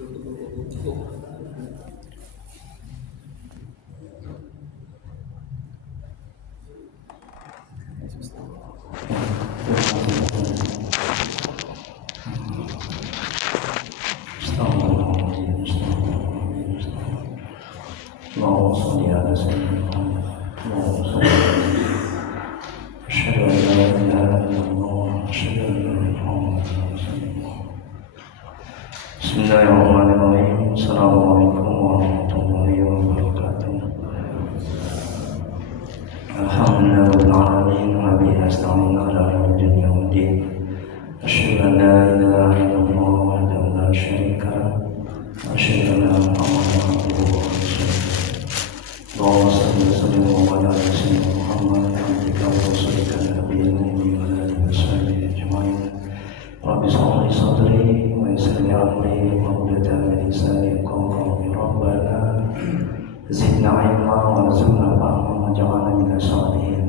اللهم صل على سيدنا محمد. اللهم صل أشهد أن لا إله إلا الله أشهد أن محمدا رسول الله. بسم الله الرحمن الرحيم. السلام عليكم ورحمة الله وبركاته. الحمد لله رب العالمين وبه نستعين على أمور الدنيا والدين. أشهد أن لا إله إلا الله وحده لا شريك له وأشهد أن محمدا عبده ورسوله. اللهم صل وسلم وبارك على سيدنا محمد عبدك ورسولك النبي الأمي وعلى آله وصحبه أجمعين. رب اشرح لي صدري ويسر لي أمري واحلل من لساني يفقهوا قولي. ربنا زدنا علما وارزقنا فهما واجعلنا من الصالحين.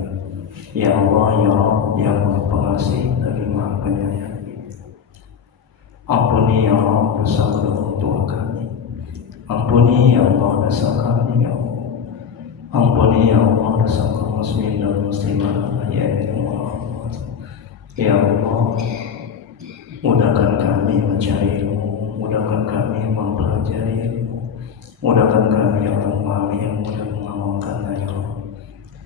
Ya Allah, ya Rabb, yang Maha Pengasih lagi Maha Penyayang, ampuni ya Allah dosa orang tua kami. Ampuni ya Allah dosa kami ya Allah. Ampuni ya Allah dosa kaum muslimin dan muslimat ya Allah. Ya Allah, mudahkan kami mencari ilmu, mudahkan kami mempelajari ilmu, mudahkan kami ya Allah memahami yang mudah mengamalkannya ya Allah.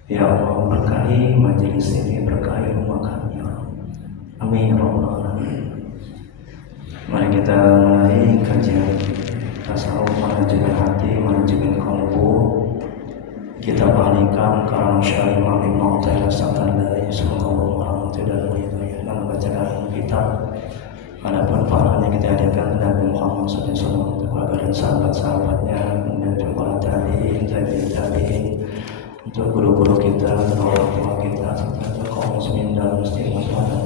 Ya Allah, berkahi majelis ini, berkahi rumah kami ya Allah. Amin ya rabbal alamin. Mari kita mulai kajian tasawuf manajemen hati, manajemen kalbu. Kita balikan karena syarih Imam Ibnu Athaillah Sakandari, semoga Allah merahmati dan menghidayah dan membacakan kitab. Adapun pahalanya kita hadirkan Nabi Muhammad SAW, keluarga dan sahabat-sahabatnya, dan juga para tabi'in, tabi'in, untuk guru-guru kita, orang tua kita, serta kaum muslimin dan muslimat dan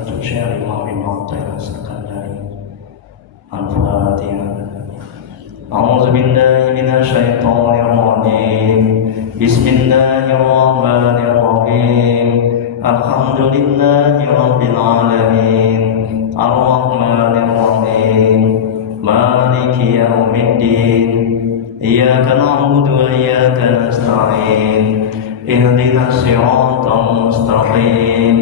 untuk syarih Imam Ibnu Athaillah Sakandari. Al-Fatihah. أعوذ بالله من الشيطان الرجيم. بسم الله الرحمن الرحيم. الحمد لله رب العالمين الرحمن الرحيم مالك يوم الدين إياك نعبد وإياك نستعين اهدنا الصراط المستقيم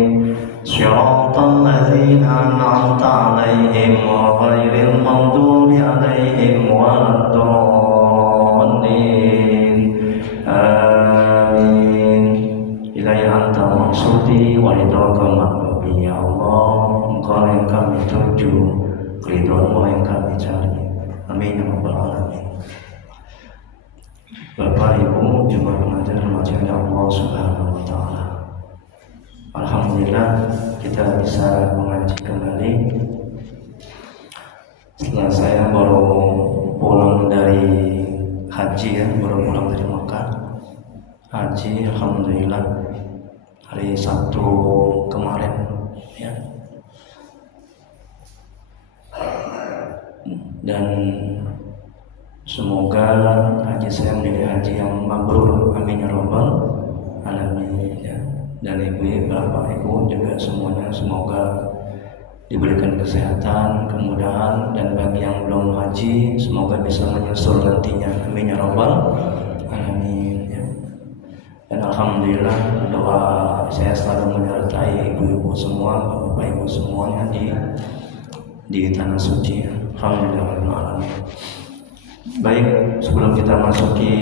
صراط الذين أنعمت عليهم غير المغضوب عليهم ولا الضالين آمين. إلهي أنت مقصودي ورضاك مطلوبي ya Allah. Engkau yang kami tuju, ridhomu yang kami cari. Amin ya rabbal alamin. Bapak Ibu jemaah pengajian remaja Allah Subhanahu wa taala. Alhamdulillah kita bisa mengaji kembali setelah saya baru pulang dari haji ya, baru pulang dari Mekah haji. Alhamdulillah hari Sabtu kemarin ya, dan semoga haji saya menjadi haji yang mabrur. Amin ya rabbal alamin ya. Dan ibu, bapak, ibu juga semuanya semoga diberikan kesehatan, kemudahan, dan bagi yang belum haji semoga bisa menyusul nantinya. Amin ya rabbal alamin ya. Dan alhamdulillah doa saya selalu menyertai ibu-ibu semua, bapak ibu semuanya di tanah suci. Alhamdulillah. Baik, sebelum kita masuki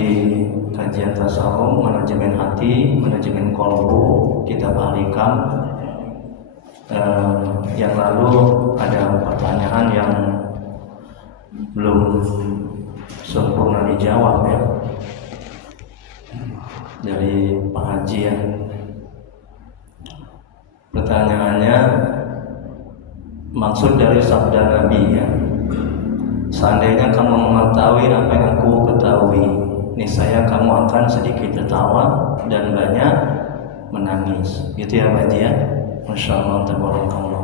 kajian tasawuf, manajemen hati, manajemen kolbu, kita balikan. Yang lalu ada pertanyaan yang belum sempurna dijawab ya, dari Pak Haji ya. Pertanyaannya, maksud dari sabda Nabi ya, seandainya kamu mengetahui apa yang aku ketahui, niscaya kamu akan sedikit tertawa dan banyak menangis. Gitu ya Pak Haji ya. Masya Allah, tabarakallah.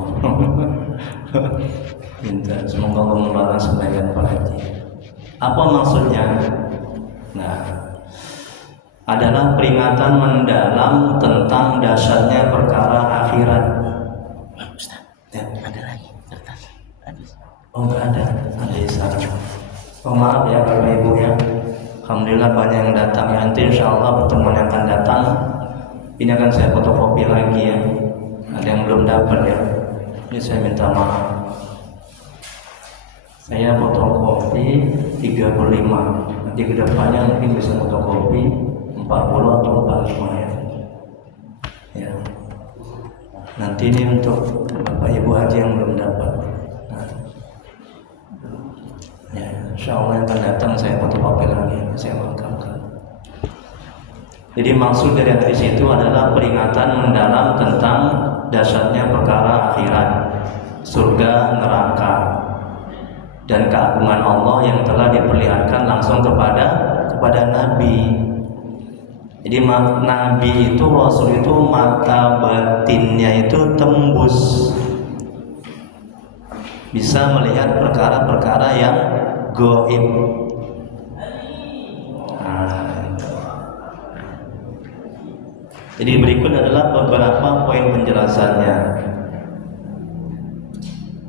Semoga Allah membalas kebaikan Pak Haji. Apa maksudnya? Nah, adalah peringatan mendalam tentang dasarnya perkara akhirat. Ustaz, ada lagi kertas. Oh nggak ada di sana. Oh maaf ya Bapak Ibu ya. Alhamdulillah banyak yang datang ya. Nanti insya Allah pertemuan yang akan datang ini akan saya fotokopi lagi ya. Ada yang belum dapat ya. Ini saya minta maaf. Saya fotokopi 35. Nanti kedepannya mungkin bisa fotokopi 40 atau 45 ya. Ya. Nanti ini untuk Bapak Ibu aja yang belum dapat. Ya, insya Allah yang akan datang saya fotokopi lagi, saya lengkapkan. Jadi maksud dari hadis itu adalah peringatan mendalam tentang dahsyatnya perkara akhirat, surga, neraka, dan keagungan Allah yang telah diperlihatkan langsung kepada Nabi. Jadi Nabi itu, Rasul itu mata batinnya itu tembus, bisa melihat perkara-perkara yang gaib. Jadi berikut adalah beberapa poin penjelasannya.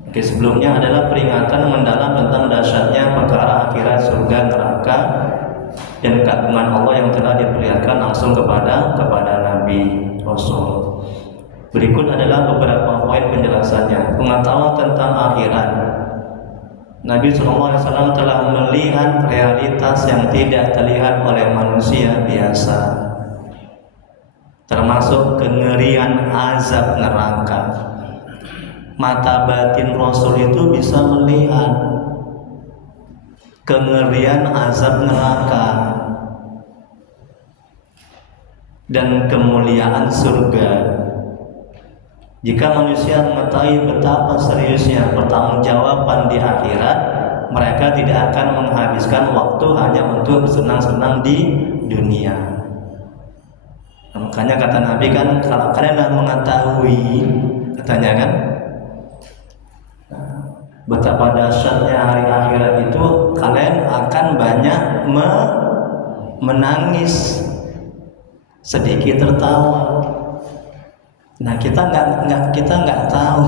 Oke, sebelumnya adalah peringatan mendalam tentang dahsyatnya perkara akhirat, surga, neraka, dan keagungan Allah yang telah diperlihatkan langsung kepada Nabi Rasul. Berikut adalah beberapa poin penjelasannya. Pengetahuan tentang akhirat. Nabi SAW telah melihat realitas yang tidak terlihat oleh manusia biasa, termasuk kengerian azab neraka. Mata batin Rasul itu bisa melihat kengerian azab neraka dan kemuliaan surga. Jika manusia mengetahui betapa seriusnya pertanggungjawaban di akhirat, mereka tidak akan menghabiskan waktu hanya untuk bersenang-senang di dunia. Makanya kata Nabi kan, kalau kalian mengetahui, katanya kan, betapa dahsyatnya hari akhirat itu, kalian akan banyak menangis, sedikit tertawa. Nah kita nggak tahu.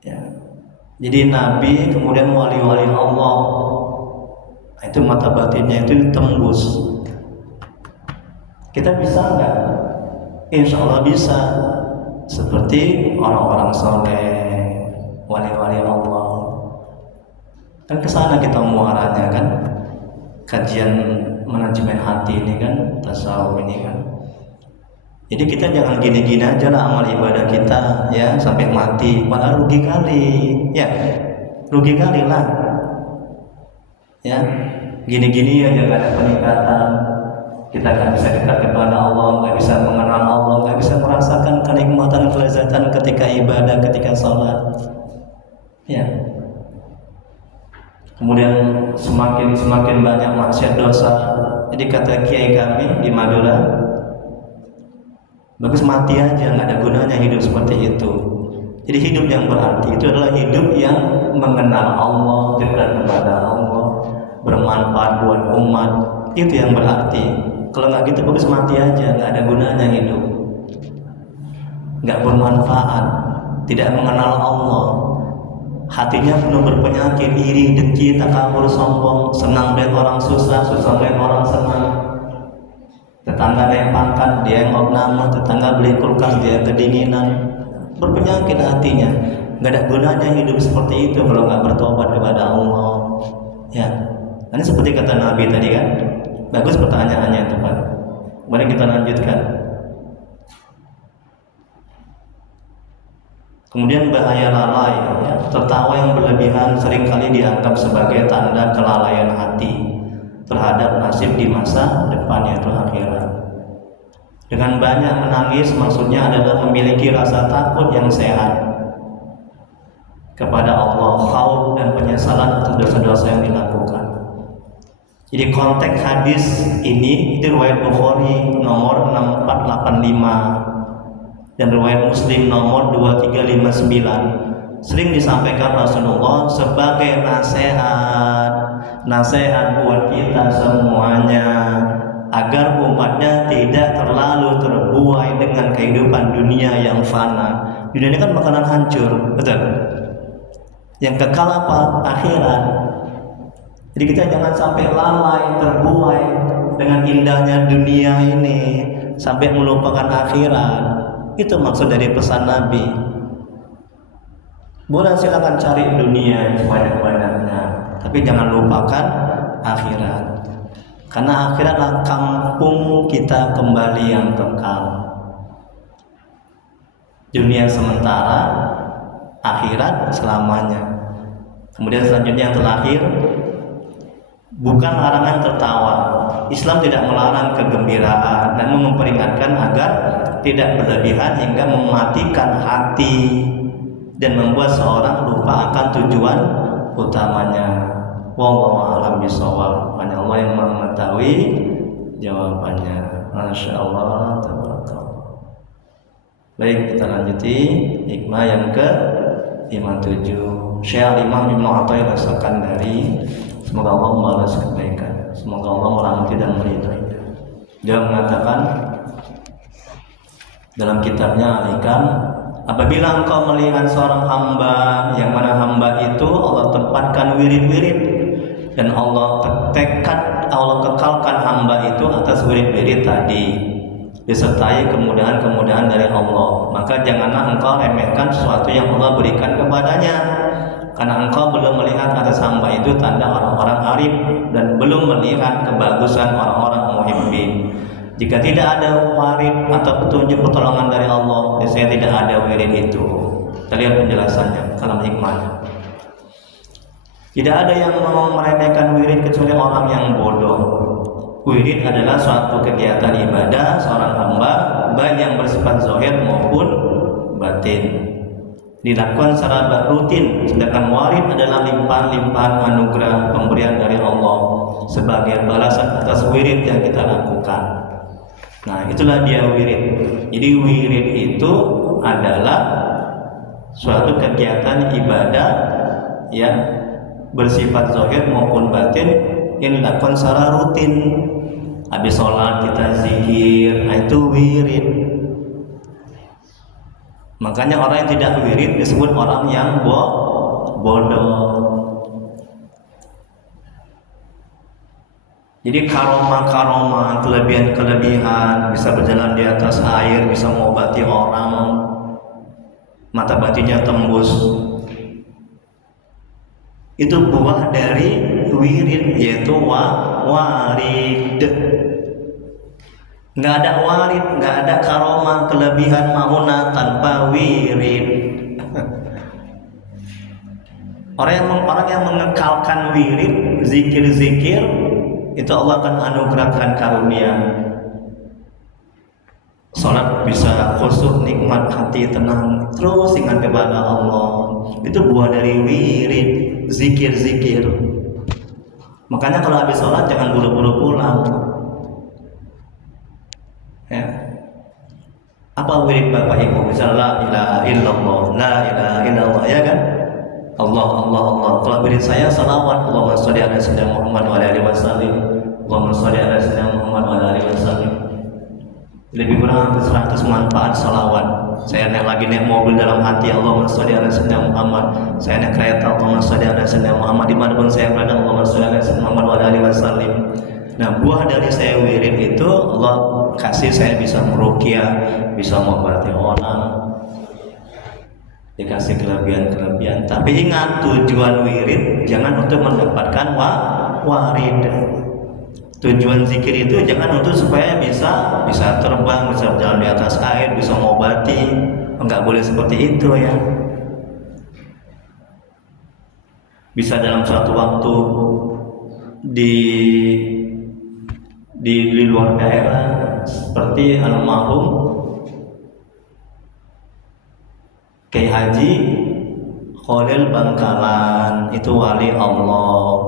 Ya. Jadi Nabi kemudian wali-wali Allah itu mata batinnya itu tembus. Kita bisa nggak? Insya Allah bisa. Seperti orang-orang soleh, wali-wali Allah. Kan kesana kita muaranya kan. Kajian manajemen hati ini kan, tasawuf ini kan. Jadi kita jangan gini-gini aja lah amal ibadah kita ya sampai mati, malah rugi kali, ya rugi kali lah, ya gini-gini aja nggak ada peningkatan, kita nggak bisa dekat kepada Allah, nggak bisa mengenal Allah, nggak bisa merasakan kenikmatan kelezatan ketika ibadah, ketika sholat, ya. Kemudian semakin banyak maksiat dosa. Jadi kata kiai kami di Madura, bagus mati aja, nggak ada gunanya hidup seperti itu. Jadi hidup yang berarti itu adalah hidup yang mengenal Allah, dekat kepada Allah, bermanfaat buat umat. Itu yang berarti. Kalau nggak gitu bagus mati aja, nggak ada gunanya hidup, nggak bermanfaat, tidak mengenal Allah, hatinya penuh berpenyakit, iri, dengki, takabur, sombong, senang melihat orang susah, susah melihat orang senang. Tetangga naik pangkat, dia yang opname, tetangga beli kulkas, dia kedinginan, berpenyakit hatinya. Gak ada gunanya hidup seperti itu kalau gak bertobat kepada Allah. Ya, ini seperti kata Nabi tadi kan. Bagus pertanyaannya itu Pak. Mari kita lanjutkan. Kemudian bahaya lalai, ya. Tertawa yang berlebihan seringkali dianggap sebagai tanda kelalaian hati terhadap nasib di masa depan, yaitu akhirat. Dengan banyak menangis maksudnya adalah memiliki rasa takut yang sehat kepada Allah, khauf dan penyesalan atas dosa-dosa yang dilakukan. Jadi konteks hadis ini itu riwayat Bukhari nomor 6485 dan riwayat Muslim nomor 2359. Sering disampaikan Rasulullah sebagai nasihat buat kita semuanya agar umatnya tidak terlalu terbuai dengan kehidupan dunia yang fana, Dunia ini kan bakalan hancur, betul? Yang kekal apa? Akhirat. Jadi kita jangan sampai lalai, terbuai dengan indahnya dunia ini sampai melupakan akhirat. Itu maksud dari pesan Nabi. Boleh silakan cari dunia sebanyak-banyaknya, tapi jangan lupakan akhirat. Karena akhiratlah kampung kita kembali yang kekal. Dunia sementara, akhirat selamanya. Kemudian selanjutnya yang terakhir, bukan larangan tertawa. Islam tidak melarang kegembiraan, namun memperingatkan agar tidak berlebihan hingga mematikan hati dan membuat seorang lupa akan tujuan utamanya. Wallahu a'lam bishawab. Hanya Allah yang mengetahui jawabannya. Masya Allah, tabarakallah. Baik, kita lanjuti hikmah yang ke-57. Syekh Imam Ibnu Athaillah As-Sakandari, semoga Allah membalas kebaikan, semoga Allah merahmati dan meridainya. Dia mengatakan dalam kitabnya Al-Hikam, apabila engkau melihat seorang hamba yang mana hamba itu Allah tempatkan wirid-wirid dan Allah kekalkan hamba itu atas wirid-wirid tadi disertai kemudahan-kemudahan dari Allah, maka janganlah engkau remehkan sesuatu yang Allah berikan kepadanya, karena engkau belum melihat atas hamba itu tanda orang-orang arif dan belum melihat kebagusan orang-orang muhibbin. Jika tidak ada warid atau petunjuk pertolongan dari Allah, biasanya tidak ada wirid itu. Kita lihat penjelasannya dalam hikmahnya. Tidak ada yang mau meremehkan wirid kecuali orang yang bodoh. Wirid adalah suatu kegiatan ibadah seorang hamba, baik yang bersifat zahir maupun batin, dilakukan secara rutin, sedangkan warid adalah limpahan-limpahan anugerah pemberian dari Allah sebagai balasan atas wirid yang kita lakukan. Nah, itulah dia wirid. Jadi wirid itu adalah suatu kegiatan ibadah yang bersifat zahir maupun batin yang dilakukan secara rutin. Habis sholat kita zikir, nah itu wirid. Makanya orang yang tidak wirid disebut orang yang bodoh. Jadi karomah-karomah, kelebihan-kelebihan, bisa berjalan di atas air, bisa mengobati orang, mata batinnya tembus, itu buah dari wirid, yaitu warid. Nggak ada warid, nggak ada karomah, kelebihan, maunah tanpa wirid. Orang yang mengekalkan wirid, zikir-zikir, itu Allah akan anugerahkan karunia. Salat bisa khusyuk, nikmat hati, tenang, terus ingat kepada Allah. Itu buah dari wirid, zikir-zikir. Makanya kalau habis sholat jangan buru-buru pulang. Ya. Apa wirid Bapak Ibu? Misalnya la ilaha illallah, la ilaha illallah, ya kan? Allah, Allah, Allah. Kalau wirid saya salawat, Allahumma sholli ala sayyidina Muhammad wa ala alihi wasallam. Allahumma sholli ala sayyidina Muhammad wa ala alihi wasallam. Lebih kurang 100 manfaat salawat. Saya naik mobil dalam hati, Allahumma sholli ala sayyidina Muhammad. Saya naik kereta, Allahumma sholli ala sayyidina Muhammad. Dimanapun saya berada, Allahumma sholli ala sayyidina Muhammad wa ala alihi wasallam. Nah, buah dari saya wirid itu Allah kasih saya bisa meruqyah, bisa mengobati orang, dikasih kelebihan-kelebihan. Tapi ingat, tujuan wirid jangan untuk mendapatkan warid. Tujuan zikir itu jangan untuk supaya bisa terbang, bisa berjalan di atas air, bisa mengobati. Enggak boleh seperti itu ya. Bisa dalam suatu waktu di luar daerah, seperti almarhum Kiai Haji Khalil Bangkalan, itu wali Allah.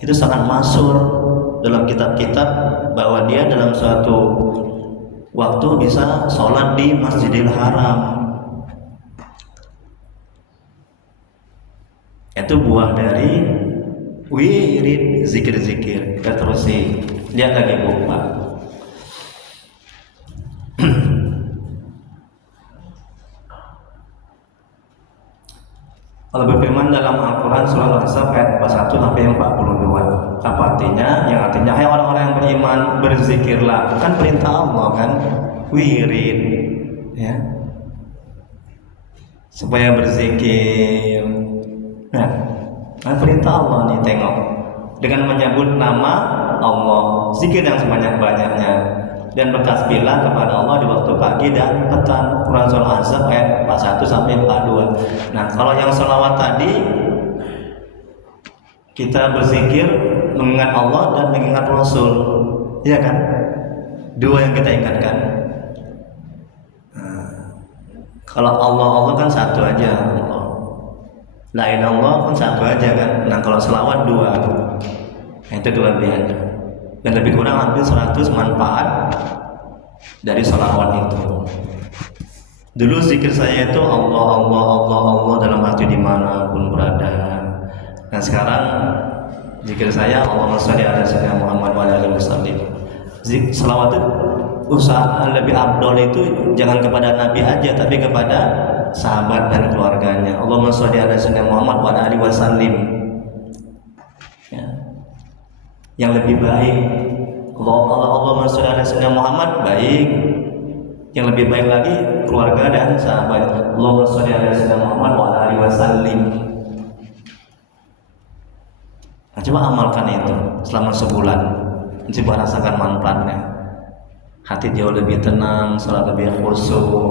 Itu sangat masyhur dalam kitab-kitab bahwa dia dalam suatu waktu bisa sholat di Masjidil Haram. Itu buah dari wirid, zikir-zikir. Kita terusin. Lihat lagi Pak. Allah berfirman dalam Al-Quran surah Al-Ahzab ayat 41 sampai 42. Apa artinya? Yang artinya, hai orang-orang yang beriman, berzikirlah. Kan perintah Allah kan, wirid, ya, supaya berzikir. Nah, perintah Allah nih, tengok, dengan menyebut nama Allah, zikir yang sebanyak-banyaknya, dan bertasbihlah kepada Allah di waktu pagi dan petang. Quran surah Al-Ahzab ayat 41 sampai 42. Nah, kalau yang sholawat tadi, kita berzikir mengingat Allah dan mengingat Rasul, iya kan? Dua yang kita ingatkan. Nah, kalau Allah kan satu aja, Allah. La ilaha illallah kan satu aja kan. Nah, kalau sholawat dua, itu kelebihannya. Dan lebih kurang hampir 100 manfaat dari sholawat itu. Dulu zikir saya itu Allah, Allah, Allah, Allah dalam hati dimanapun berada. Nah, sekarang zikir saya Allahumma sholli ala sayyidina Muhammad wa ala alihi wasallam. Sholawat itu usaha lebih afdol itu jangan kepada Nabi aja, tapi kepada sahabat dan keluarganya. Allahumma sholli ala sayyidina Muhammad wa ala alihi wasallam. Yang lebih baik, Allahumma sholli ala sayyidina Muhammad, baik. Yang lebih baik lagi keluarga dan sahabat. Allahumma sholli ala sayyidina Muhammad wa ala alihi wasallam. Nah, coba amalkan itu selama sebulan, coba rasakan manfaatnya. Hati jauh lebih tenang, sholat lebih khusyuk,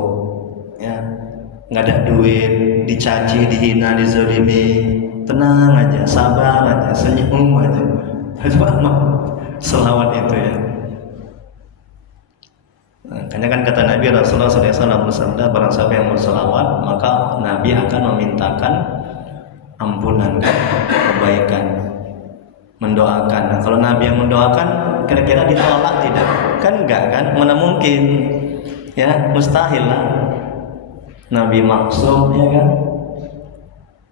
ya, nggak ada duit, dicaci, dihina, dizalimi, tenang aja, sabar aja, senyum aja. Coba selawat itu ya. Makanya kan kata Nabi Rasulullah SAW bersabda, barang siapa yang berselawat maka Nabi akan memintakan ampunan, kebaikan, mendoakan. Nah, kalau Nabi yang mendoakan kira-kira ditolak tidak? Kan enggak kan? Mana mungkin? Ya, mustahil lah. Nabi maksum, ya kan?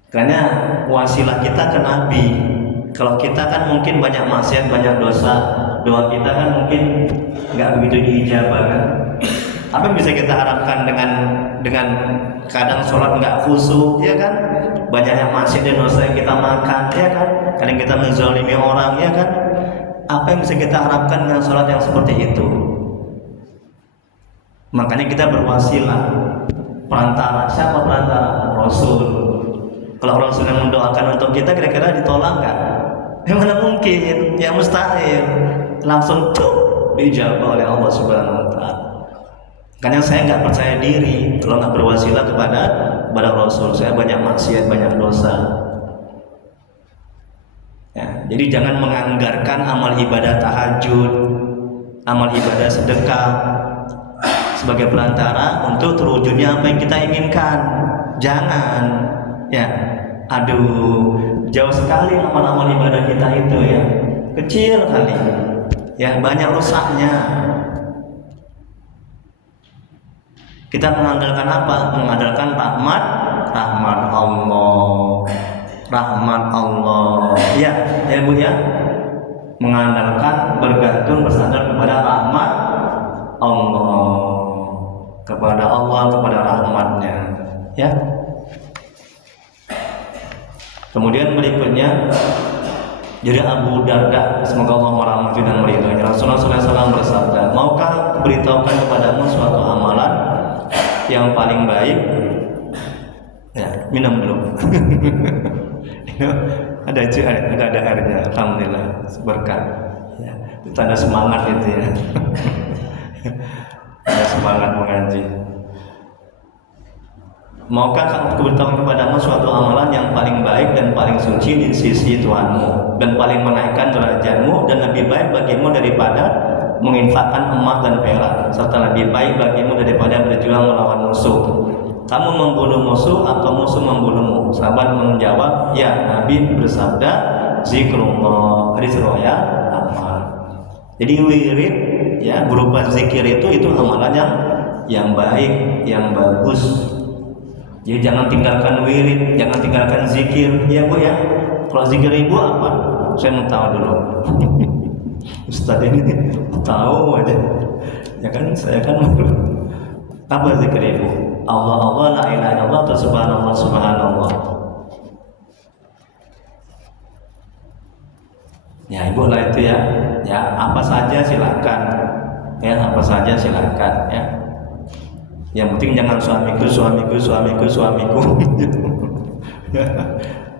Karena wasilah kita ke Nabi. Kalau kita kan mungkin banyak maksiat, banyak dosa, doa kita kan mungkin nggak begitu diijabah kan. Apa yang bisa kita harapkan dengan kadang sholat nggak khusyuk, ya kan? Banyaknya maksiat dan dosa yang kita makan, ya kan? Kadang kita menzalimi orang, ya kan? Apa yang bisa kita harapkan dengan sholat yang seperti itu? Makanya kita berwasilah. Perantara, siapa perantara? Rasul. Kalau Rasul yang mendoakan untuk kita, kira-kira ditolak nggak? Ya mana mungkin, ya mustahil. Langsung tuh dijawab oleh Allah Subhanahu Wa Taala. Karena saya nggak percaya diri kalau nggak berwasilah kepada Rasul. Saya banyak maksiat, banyak dosa. Ya, jadi jangan menganggarkan amal ibadah tahajud, amal ibadah sedekah sebagai perantara untuk terwujudnya apa yang kita inginkan. Jangan, ya. Aduh, jauh sekali amal-amal ibadah kita itu ya, kecil kali, ya banyak rusaknya. Kita mengandalkan apa? Mengandalkan rahmat Allah, ya Bu ya, mengandalkan, bergantung, bersandar kepada rahmat Allah, kepada rahmatnya, ya. Kemudian berikutnya dari Abu Darda, semoga Allah merahmati dan meridhoinya, Rasulullah SAW bersabda, maukah beritahukan kepadamu suatu amalan yang paling baik? Ya, minum dulu. ada airnya, alhamdulillah, berkah. Ya, tanda semangat itu ya. Ada semangat mengaji. Maukah aku beritahu kepadamu suatu amalan yang paling baik dan paling suci di sisi Tuhanmu, dan paling menaikkan derajatmu, dan lebih baik bagimu daripada menginfakkan emas dan perak, serta lebih baik bagimu daripada berjuang melawan musuh. Kamu membunuh musuh atau musuh membunuhmu? Sahabat menjawab, ya, Nabi bersabda, zikrullah, hadis riwayat Ahmad. Jadi wirid, ya, berupa zikir itu amalan yang baik, yang bagus. Jadi jangan tinggalkan wirid, jangan tinggalkan zikir, ya Bu ya. Kalau zikir Ibu apa? Saya mau tahu dulu. Ustaz ini tahu aja. Ya kan, saya kan apa zikir Ibu? Allah, la ilaha illallah, atau subhanallah. Ya ibu lah itu ya. Ya apa saja silakan. Ya apa saja silakan ya. Yang penting jangan suamiku.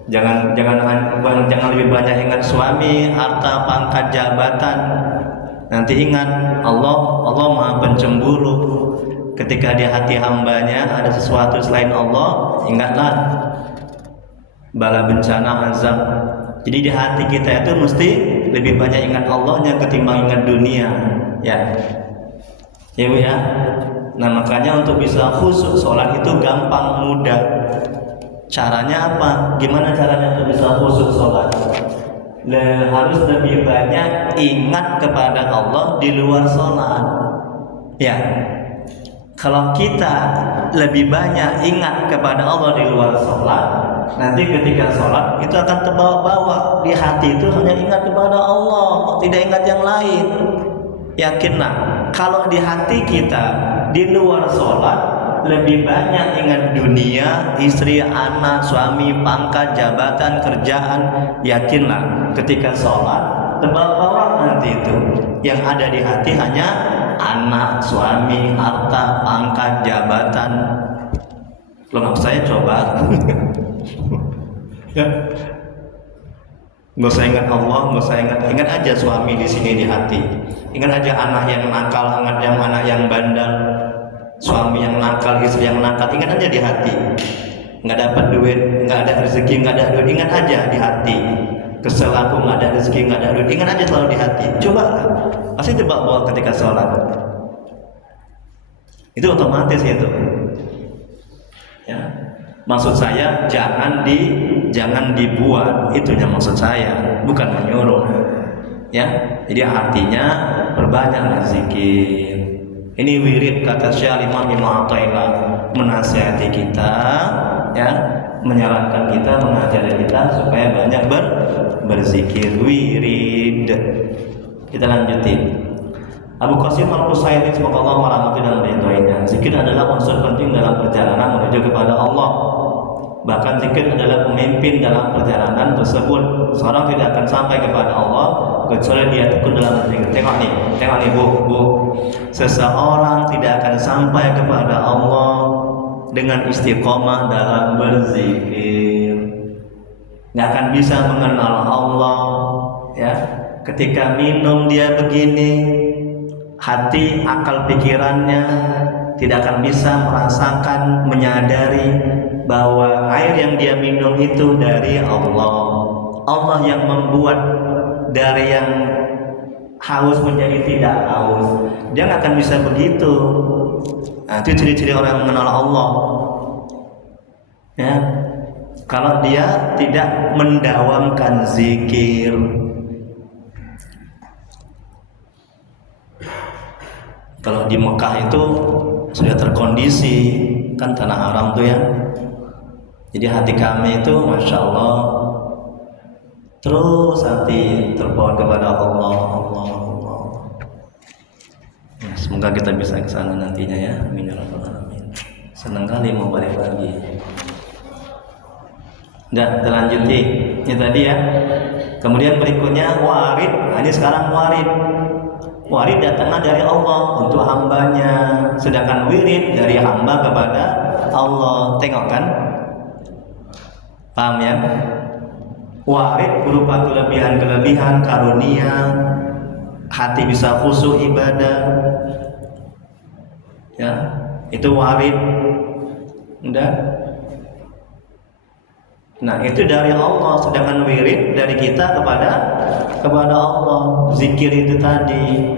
jangan lebih banyak ingat suami, harta, pangkat, jabatan. Nanti ingat Allah Maha Pencemburu. Ketika di hati hambanya ada sesuatu selain Allah, ingatlah bala bencana azab. Jadi di hati kita itu mesti lebih banyak ingat Allahnya ketimbang ingat dunia, ya. Ya Bu ya. Nah makanya untuk bisa khusyuk sholat itu gampang, mudah. Caranya apa? Gimana caranya untuk bisa khusyuk sholat? Harus lebih banyak ingat kepada Allah di luar sholat. Ya. Kalau kita lebih banyak ingat kepada Allah di luar sholat, nanti ketika sholat itu akan terbawa-bawa. Di hati itu hanya ingat kepada Allah, tidak ingat yang lain. Yakinlah, kalau di hati kita di luar sholat lebih banyak ingat dunia, istri, anak, suami, pangkat, jabatan, kerjaan, yakinlah ketika sholat terbawa-bawa nanti itu. Yang ada di hati hanya anak, suami, harta, pangkat, jabatan. Kalau saya coba ya. Nggak usah ingat Allah, nggak usah ingat aja suami di sini di hati. Ingat aja anak yang nakal, anak yang bandel, suami yang nakal, istri yang nakal. Ingat aja di hati. Nggak dapat duit, nggak ada rezeki, nggak ada duit. Ingat aja di hati. Kesel aku nggak ada rezeki, nggak ada duit. Ingat aja selalu di hati. Coba, pasti coba ketika sholat. Itu otomatis itu. Ya. Maksud saya jangan dibuat, itunya maksud saya, bukan menyuruh. Ya. Jadi artinya perbanyaklah zikir. Ini wirid kata Syekh Imam Ibnu Athaillah, menasihati kita, ya, menyarankan kita, mengajari kita supaya banyak berzikir, wirid. Kita lanjutin. Abu Qasim Al-Qusairi semoga Allah merahmati dan meridhoinya. Zikir adalah unsur penting dalam perjalanan menuju kepada Allah. Bahkan zikir adalah pemimpin dalam perjalanan tersebut. Seorang tidak akan sampai kepada Allah kecuali dia tekun dalam zikir. Tengok nih bu. Seseorang tidak akan sampai kepada Allah dengan istiqomah dalam berzikir. Nggak akan bisa mengenal Allah, ya. Ketika minum dia begini, hati, akal, pikirannya tidak akan bisa merasakan, menyadari bahwa air yang dia minum itu dari Allah. Allah yang membuat dari yang haus menjadi tidak haus. Dia nggak akan bisa begitu. Nah, itu ciri-ciri orang yang mengenal Allah. Ya, kalau dia tidak mendawamkan zikir. Kalau di Mekah itu sudah terkondisi, kan tanah haram tuh ya. Jadi hati kami itu Masya Allah terus hati terbawa kepada Allah. Ya, semoga kita bisa ke sana nantinya ya. Amin ya rabbal alamin. Senang kali mau balik lagi. Udah, kita lanjuti. Ini tadi ya. Kemudian berikutnya warid. Nah, ini sekarang warid. Warid datangnya dari Allah untuk hambanya, sedangkan wirid dari hamba kepada Allah. Tengok kan? Paham ya? Warid berupa kelebihan-kelebihan karunia, hati bisa khusyuk ibadah. Ya, itu warid. Udah. Nah, itu dari Allah, sedangkan wirid dari kita kepada Allah. Zikir itu tadi.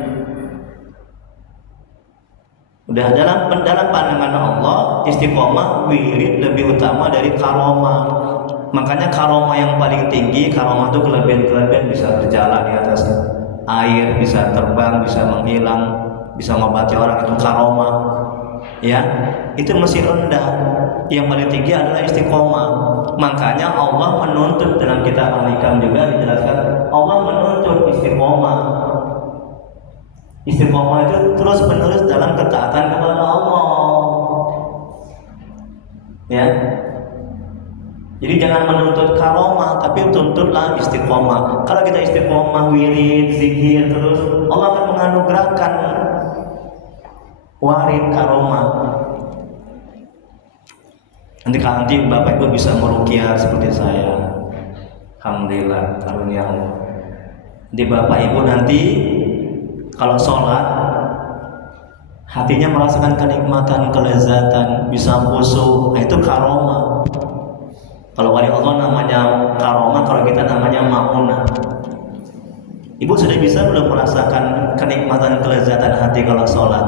Udah dalam pandangan Allah, istiqomah wirid lebih utama dari karomah. Makanya karomah yang paling tinggi, karomah itu kelebihan bisa berjalan di atas air, bisa terbang, bisa menghilang, bisa mengobati orang, itu karomah. Ya, itu masih rendah. Yang paling tinggi adalah istiqomah. Makanya Allah menuntut, dalam kitab Al-Hikam juga dijelaskan, Allah menuntut istiqomah. Istiqomah itu terus menerus dalam ketaatan kepada Allah. Ya. Jadi jangan menuntut karomah, tapi tuntutlah istiqomah. Kalau kita istiqomah, wirid, zikir terus, Allah akan menganugerahkan warid karomah. Nanti Bapak Ibu bisa meruqyah seperti saya. Alhamdulillah, karunia Allah. Di Bapak Ibu nanti kalau sholat, hatinya merasakan kenikmatan, kelezatan, bisa khusyuk. Nah, itu karomah. Kalau wali Allah namanya karomah, kalau kita namanya maunah. Ibu sudah bisa belum merasakan kenikmatan, kelezatan hati kalau sholat?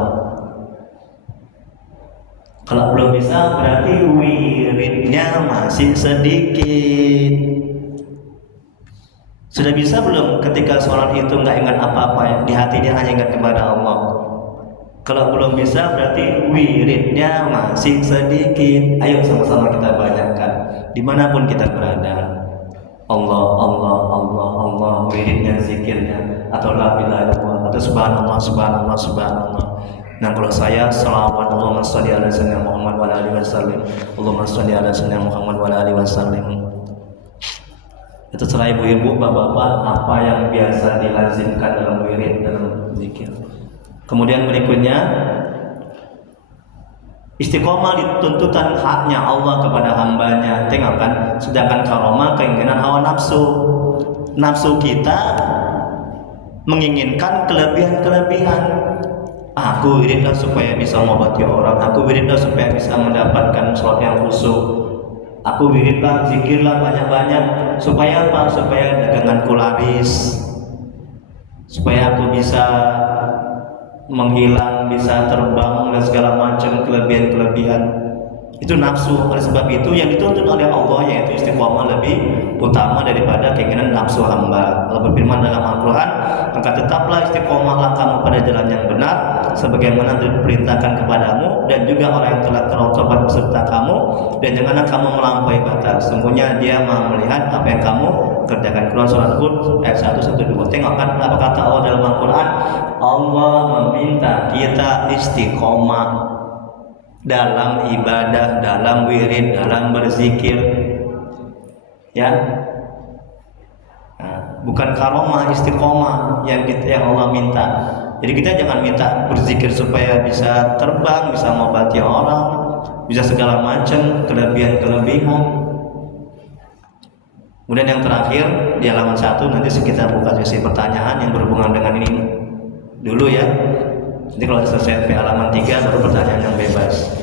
Kalau belum bisa, berarti wiridnya masih sedikit. Sudah bisa belum ketika sholat itu nggak ingat apa-apa ya? Di hati dia hanya ingat kepada Allah. Kalau belum bisa, berarti wiridnya masih sedikit. Ayo sama-sama kita banyakkan dimanapun kita berada. Allah, Allah, Allah, Allah, wiridnya, zikirnya, atau la ilaha illallah, atau subhanallah, subhanallah, subhanallah. Nah, kalau saya selawat Allahumma sholli ala sayyidina Muhammad wa ala alihi wasallam, Allahumma sholli ala sayyidina Muhammad wa ala alihi wasallam. Itu serah ibu-ibu, bapak-bapak, apa yang biasa dilazimkan dalam wirid, dalam zikir. Kemudian berikutnya, istiqomah dituntutan haknya Allah kepada hambanya. Tengok kan, sedangkan karomah keinginan hawa nafsu. Nafsu kita menginginkan kelebihan-kelebihan. Aku wiridlah supaya bisa mengobati orang. Aku wiridlah supaya bisa mendapatkan sholat yang khusyuk. Aku wiridlah, zikirlah banyak-banyak. Supaya apa? Supaya daganganku laris. Supaya aku bisa menghilang, bisa terbang dan segala macam kelebihan-kelebihan. Itu nafsu. Oleh sebab itu yang dituntut oleh Allah yaitu istiqomah lebih utama daripada keinginan nafsu hamba. Allah berfirman dalam Al-Quran, maka tetaplah istiqomahlah kamu pada jalan yang benar sebagaimana diperintahkan kepadamu, dan juga orang yang telah tertobat beserta kamu, dan janganlah kamu melampaui batas. Sungguhnya dia Maha melihat apa yang kamu kerjakan. Quran Surat Hud ayat 112. Tengok kan apa kata Allah dalam Al-Quran. Allah meminta kita istiqomah dalam ibadah, dalam wirid, dalam berzikir, ya. Nah, bukan karomah, istiqomah yang Allah minta. Jadi kita jangan minta berzikir supaya bisa terbang, bisa mengobati orang, bisa segala macam kelebihan-kelebihan. Kemudian yang terakhir di halaman 1, nanti kita buka sesi pertanyaan yang berhubungan dengan ini dulu ya. Nanti kalau selesai halaman 3 baru pertanyaan yang bebas.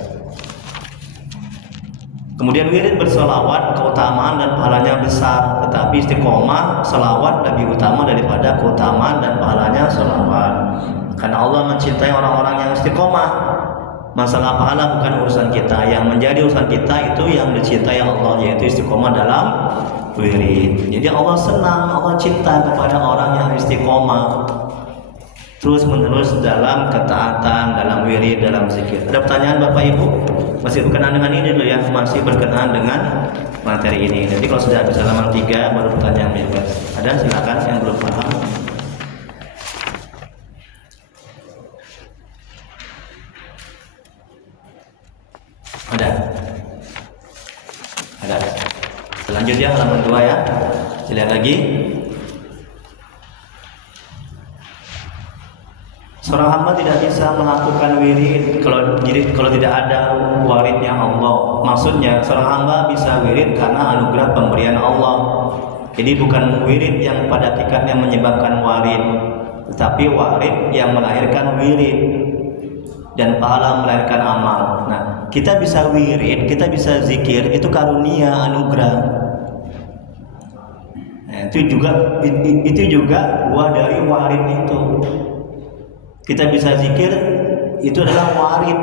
Kemudian wirid berselawat keutamaan dan pahalanya besar, tetapi istiqomah selawat lebih utama daripada keutamaan dan pahalanya selawat. Karena Allah mencintai orang-orang yang istiqomah. Masalah pahala bukan urusan kita. Yang menjadi urusan kita itu yang dicintai Allah, yaitu istiqomah dalam wirid. Jadi Allah senang, Allah cinta kepada orang yang istiqomah terus menerus dalam ketaatan, dalam wirid, dalam zikir. Ada pertanyaan Bapak Ibu? Masih berkenaan dengan ini dulu ya? Masih berkenaan dengan materi ini. Jadi kalau sudah habis halaman 3 baru pertanyaan bebas. Ada? Silakan yang belum paham. Ada? Ada. Selanjutnya halaman 2 ya. Lihat lagi. Seorang hamba tidak bisa melakukan wirid kalau tidak ada waridnya Allah. Maksudnya seorang hamba bisa wirid karena anugerah pemberian Allah. Jadi bukan wirid yang pada hakikatnya menyebabkan warid, tetapi warid yang melahirkan wirid, dan pahala melahirkan amal. Nah, kita bisa wirid, kita bisa zikir, itu karunia, anugerah. Nah, itu juga buah dari warid itu. Kita bisa zikir, itu adalah warid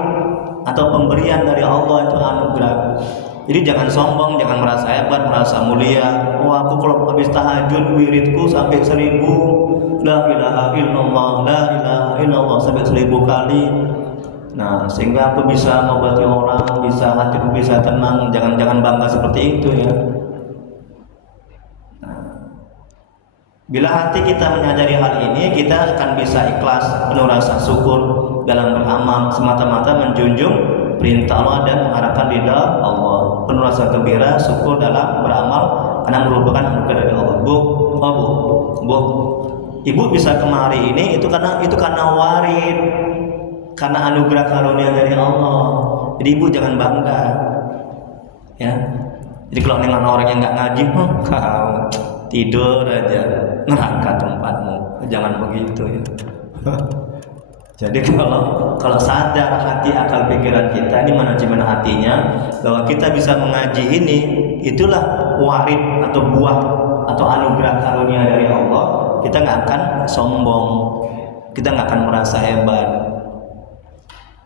atau pemberian dari Allah, itu anugerah. Jadi jangan sombong, jangan merasa hebat, merasa mulia. Wah, aku kalau habis tahajud wiridku sampai 1000 la ilaha illallah, la ilaha illallah sampai 1000 kali. Nah, sehingga aku bisa mengobati orang, bisa hatiku bisa tenang. Jangan bangga seperti itu ya. Bila hati kita menyadari hal ini, kita akan bisa ikhlas, penuh rasa syukur dalam beramal, semata-mata menjunjung perintah Allah dan mengharapkan ridha Allah. Penuh rasa gembira, syukur dalam beramal karena merupakan anugerah dari Allah. Bu, ibu bisa kemari ini itu karena warid, karena anugerah karunia dari Allah. Jadi ibu jangan bangga, ya. Jadi kalau dengan orang yang nggak ngaji, kau tidur aja, neraka tempatmu. Jangan begitu ya. Jadi kalau sadar hati akal pikiran kita ini manajemen hatinya bahwa kita bisa mengaji ini, itulah warid atau buah atau anugerah karunia dari Allah. Kita nggak akan sombong, kita nggak akan merasa hebat.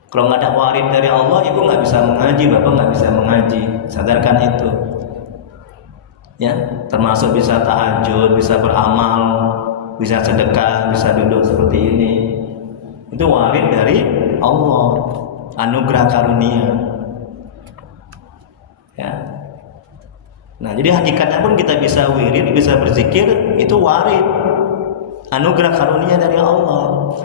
Kalau nggak ada warid dari Allah, ibu nggak bisa mengaji, bapak nggak bisa mengaji. Sadarkan itu, ya. Termasuk bisa tahajud, bisa beramal, bisa sedekah, bisa duduk seperti ini. Itu warid dari Allah, anugerah karunia, ya. Nah, jadi hakikatnya pun kita bisa wirid, bisa berzikir, itu warid, anugerah karunia dari Allah.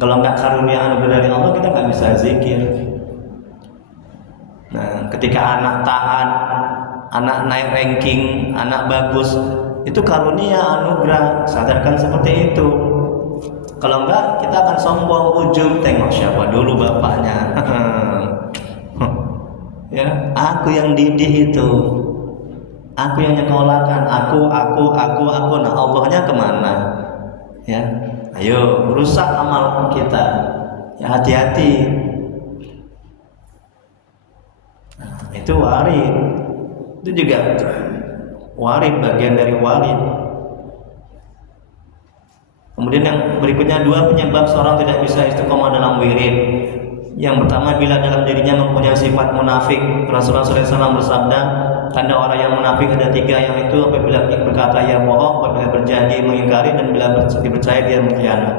Kalau nggak karunia anugerah dari Allah, kita nggak bisa zikir. Nah, ketika anak taat, anak naik ranking, anak bagus, itu karunia anugerah. Sadarkan seperti itu. Kalau enggak, kita akan sombong, ujub, tengok siapa dulu bapaknya. Ya, aku yang didik itu, aku yang nyekolahkan, aku. Nah, Allahnya kemana? Ya, ayo rusak amal kita. Ya, hati-hati. Nah, itu warid. Itu juga warid, bagian dari warid. Kemudian yang berikutnya, 2 penyebab seorang tidak bisa istiqomah dalam wirid. Yang pertama, bila dalam dirinya mempunyai sifat munafik. Rasulullah SAW bersabda, tanda orang yang munafik ada 3, yang itu apabila berkata ia bohong, apabila berjanji mengingkari, dan bila dipercaya dia mengkhianat.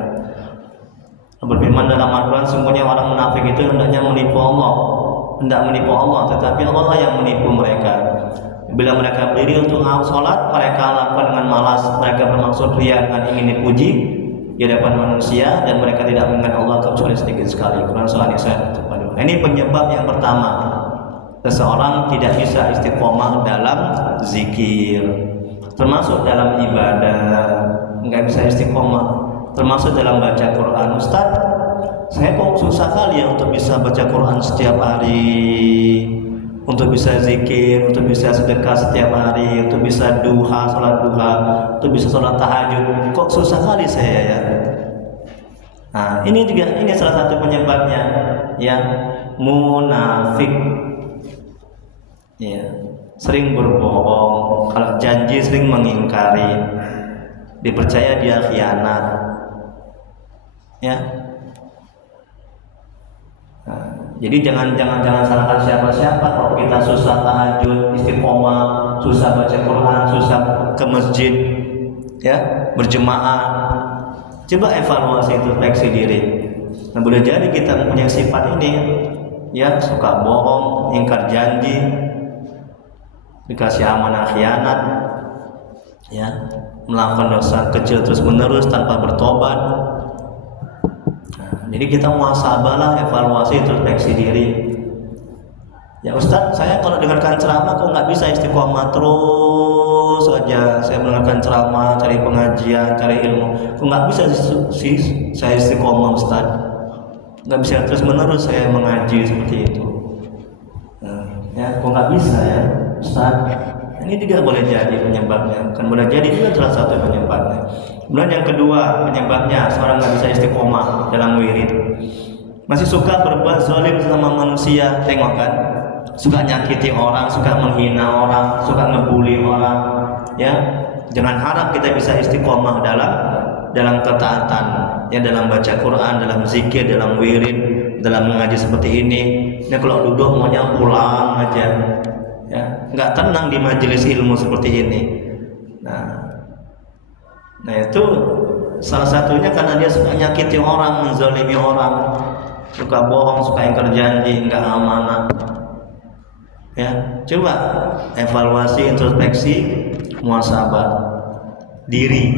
Berfirman dalam Al-Quran, sungguhnya orang munafik itu hendak menipu Allah, tetapi Allah lah yang menipu mereka. Bila mereka berdiri untuk sholat, mereka lakukan dengan malas. Mereka bermaksud ria dengan ingin dipuji di hadapan manusia, dan mereka tidak mengingat Allah kecuali sedikit sekali. Quran Surah An-Nisa. Ini penyebab yang pertama, seseorang tidak bisa istiqomah dalam zikir, termasuk dalam ibadah, nggak bisa istiqomah, termasuk dalam baca Quran. Ustaz, saya kok susah kali ya untuk bisa baca Quran setiap hari, untuk bisa zikir, untuk bisa sedekah setiap hari, untuk bisa duha, sholat duha, untuk bisa sholat tahajud. Kok susah kali saya ya? Nah, ini salah satu penyebabnya, ya, munafik. Ya, sering berbohong, kalau janji sering mengingkari, dipercaya dia khianat. Ya. Jadi jangan salahkan siapa-siapa. Kalau kita susah tahajud, istiqomah, susah baca Quran, susah ke masjid, ya, berjemaah, coba evaluasi, introspeksi diri. Nah, boleh jadi kita mempunyai sifat ini, ya, suka bohong, ingkar janji, dikasih amanah khianat, ya, melakukan dosa kecil terus menerus tanpa bertobat. Jadi kita muhasabahlah, evaluasi, introspeksi diri. Ya Ustadz, saya kalau dengarkan ceramah kok nggak bisa istiqomah terus aja. Saya mendengarkan ceramah, cari pengajian, cari ilmu, kok nggak bisa sih saya istiqomah Ustadz. Nggak bisa terus menerus saya mengaji seperti itu. Nah, ya, kok nggak bisa ya Ustadz. Ini juga boleh jadi penyebabnya, kan boleh jadi juga salah satu penyebabnya. Kemudian yang kedua penyebabnya, seorang nggak bisa istiqomah dalam wirid, masih suka berbuat zalim sama manusia. Tengok kan, suka nyakiti orang, suka menghina orang, suka ngebully orang. Ya, jangan harap kita bisa istiqomah dalam ketaatan, ya, dalam baca Quran, dalam zikir, dalam wirid, dalam mengaji seperti ini. Ya, kalau duduk maunya pulang aja. Ya, nggak tenang di majelis ilmu seperti ini. Nah itu salah satunya karena dia suka nyakiti orang, menzalimi orang, suka bohong, suka ingkar janji, nggak amanah. Ya, coba evaluasi, introspeksi, muhasabah diri.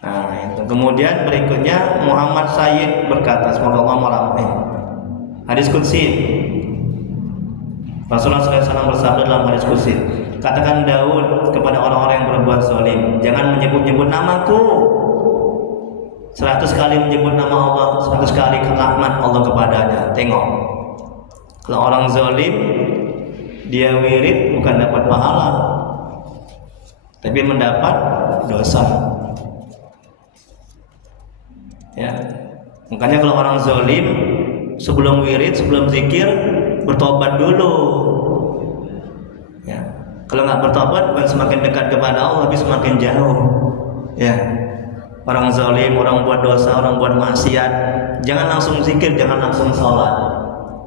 Nah itu. Kemudian berikutnya Muhammad Sayyid berkata, semoga Allah merahmati. Hadis qudsi. Rasulullah SAW bersabda dalam hadis qudsi, katakan Daud kepada orang-orang yang berbuat zalim, jangan menyebut-nyebut namaku. 100 kali menyebut nama Allah, 100 kali laknat Allah kepadanya. Tengok, kalau orang zalim dia wirid bukan dapat pahala, tapi mendapat dosa. Ya, makanya kalau orang zalim sebelum wirid, sebelum zikir bertobat dulu. Ya, kalau nggak bertobat bukan semakin dekat kepada Allah, tapi semakin jauh. Ya, orang zalim, orang buat dosa, orang buat maksiat, jangan langsung zikir, jangan langsung sholat,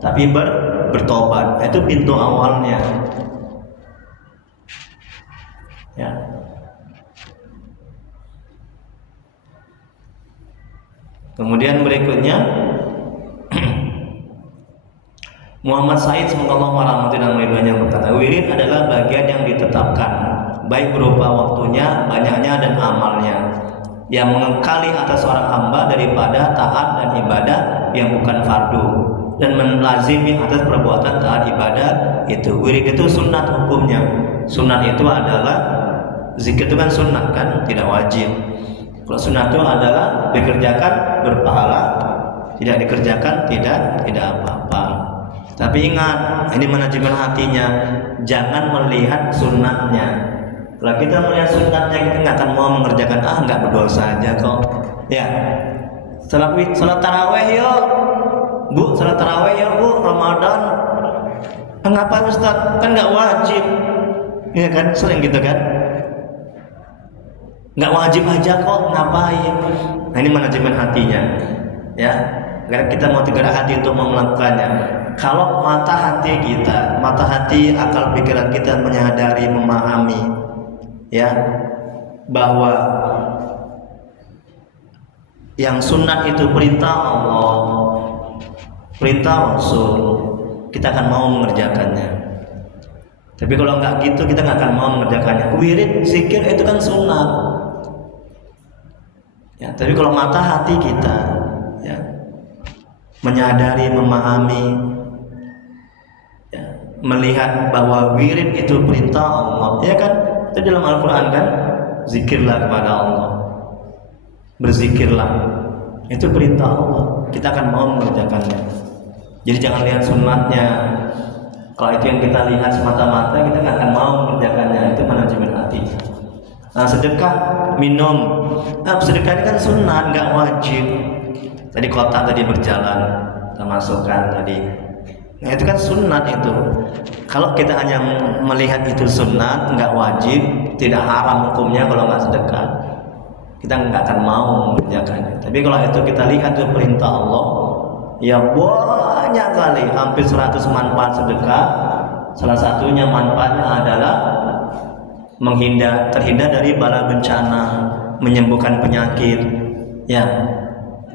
tapi bertobat. Itu pintu awalnya. Ya. Kemudian berikutnya Muhammad Said semoga Allah merahmati dan meridhoinya berkata, wirid adalah bagian yang ditetapkan, baik berupa waktunya, banyaknya dan amalnya, yang mengekali atas seorang hamba daripada taat dan ibadah yang bukan fardu, dan melazimi atas perbuatan taat ibadah itu. Wirid itu sunat hukumnya. Sunat itu adalah zikir itu kan sunat kan, tidak wajib. Kalau sunat itu adalah dikerjakan berpahala, tidak dikerjakan tidak apa-apa. Tapi ingat, ini manajemen hatinya, jangan melihat sunatnya. Kalau kita melihat sunatnya, kita nggak akan mau mengerjakan. Nggak berdosa aja kok. Ya, salat taraweh yuk, bu, salat taraweh yuk bu, Ramadan. Ngapain Ustaz? Kan nggak wajib. Ya kan, sering gitu kan? Nggak wajib aja kok, ngapain? Nah, ini manajemen hatinya, ya. Agar kita mau tergerak hati untuk melakukannya. Kalau mata hati kita, mata hati akal pikiran kita menyadari, memahami, ya, bahwa yang sunat itu perintah Allah, perintah Rasul, kita akan mau mengerjakannya. Tapi kalau nggak gitu, kita nggak akan mau mengerjakannya. Wirid, zikir itu kan sunat. Ya, tapi kalau mata hati kita, ya, menyadari, memahami, ya, melihat bahwa wirid itu perintah Allah, ya kan? Itu dalam Al-Quran kan, zikirlah kepada Allah, berzikirlah, itu perintah Allah. Kita akan mau mengerjakannya. Jadi jangan lihat sunatnya. Kalau itu yang kita lihat semata-mata, kita nggak akan mau mengerjakannya. Itu manajemen hati. Nah, sedekah, minum. Nah, sedekah ini kan sunat, nggak wajib. Tadi kotak tadi berjalan, kita masukkan tadi. Nah, itu kan sunat itu. Kalau kita hanya melihat itu sunat, nggak wajib, tidak haram hukumnya kalau nggak sedekah, kita nggak akan mau mengerjakannya. Tapi kalau itu kita lihat itu perintah Allah, ya banyak kali, hampir 100 manfaat sedekah. Salah satunya manfaatnya adalah terhindar dari bala bencana, menyembuhkan penyakit, ya,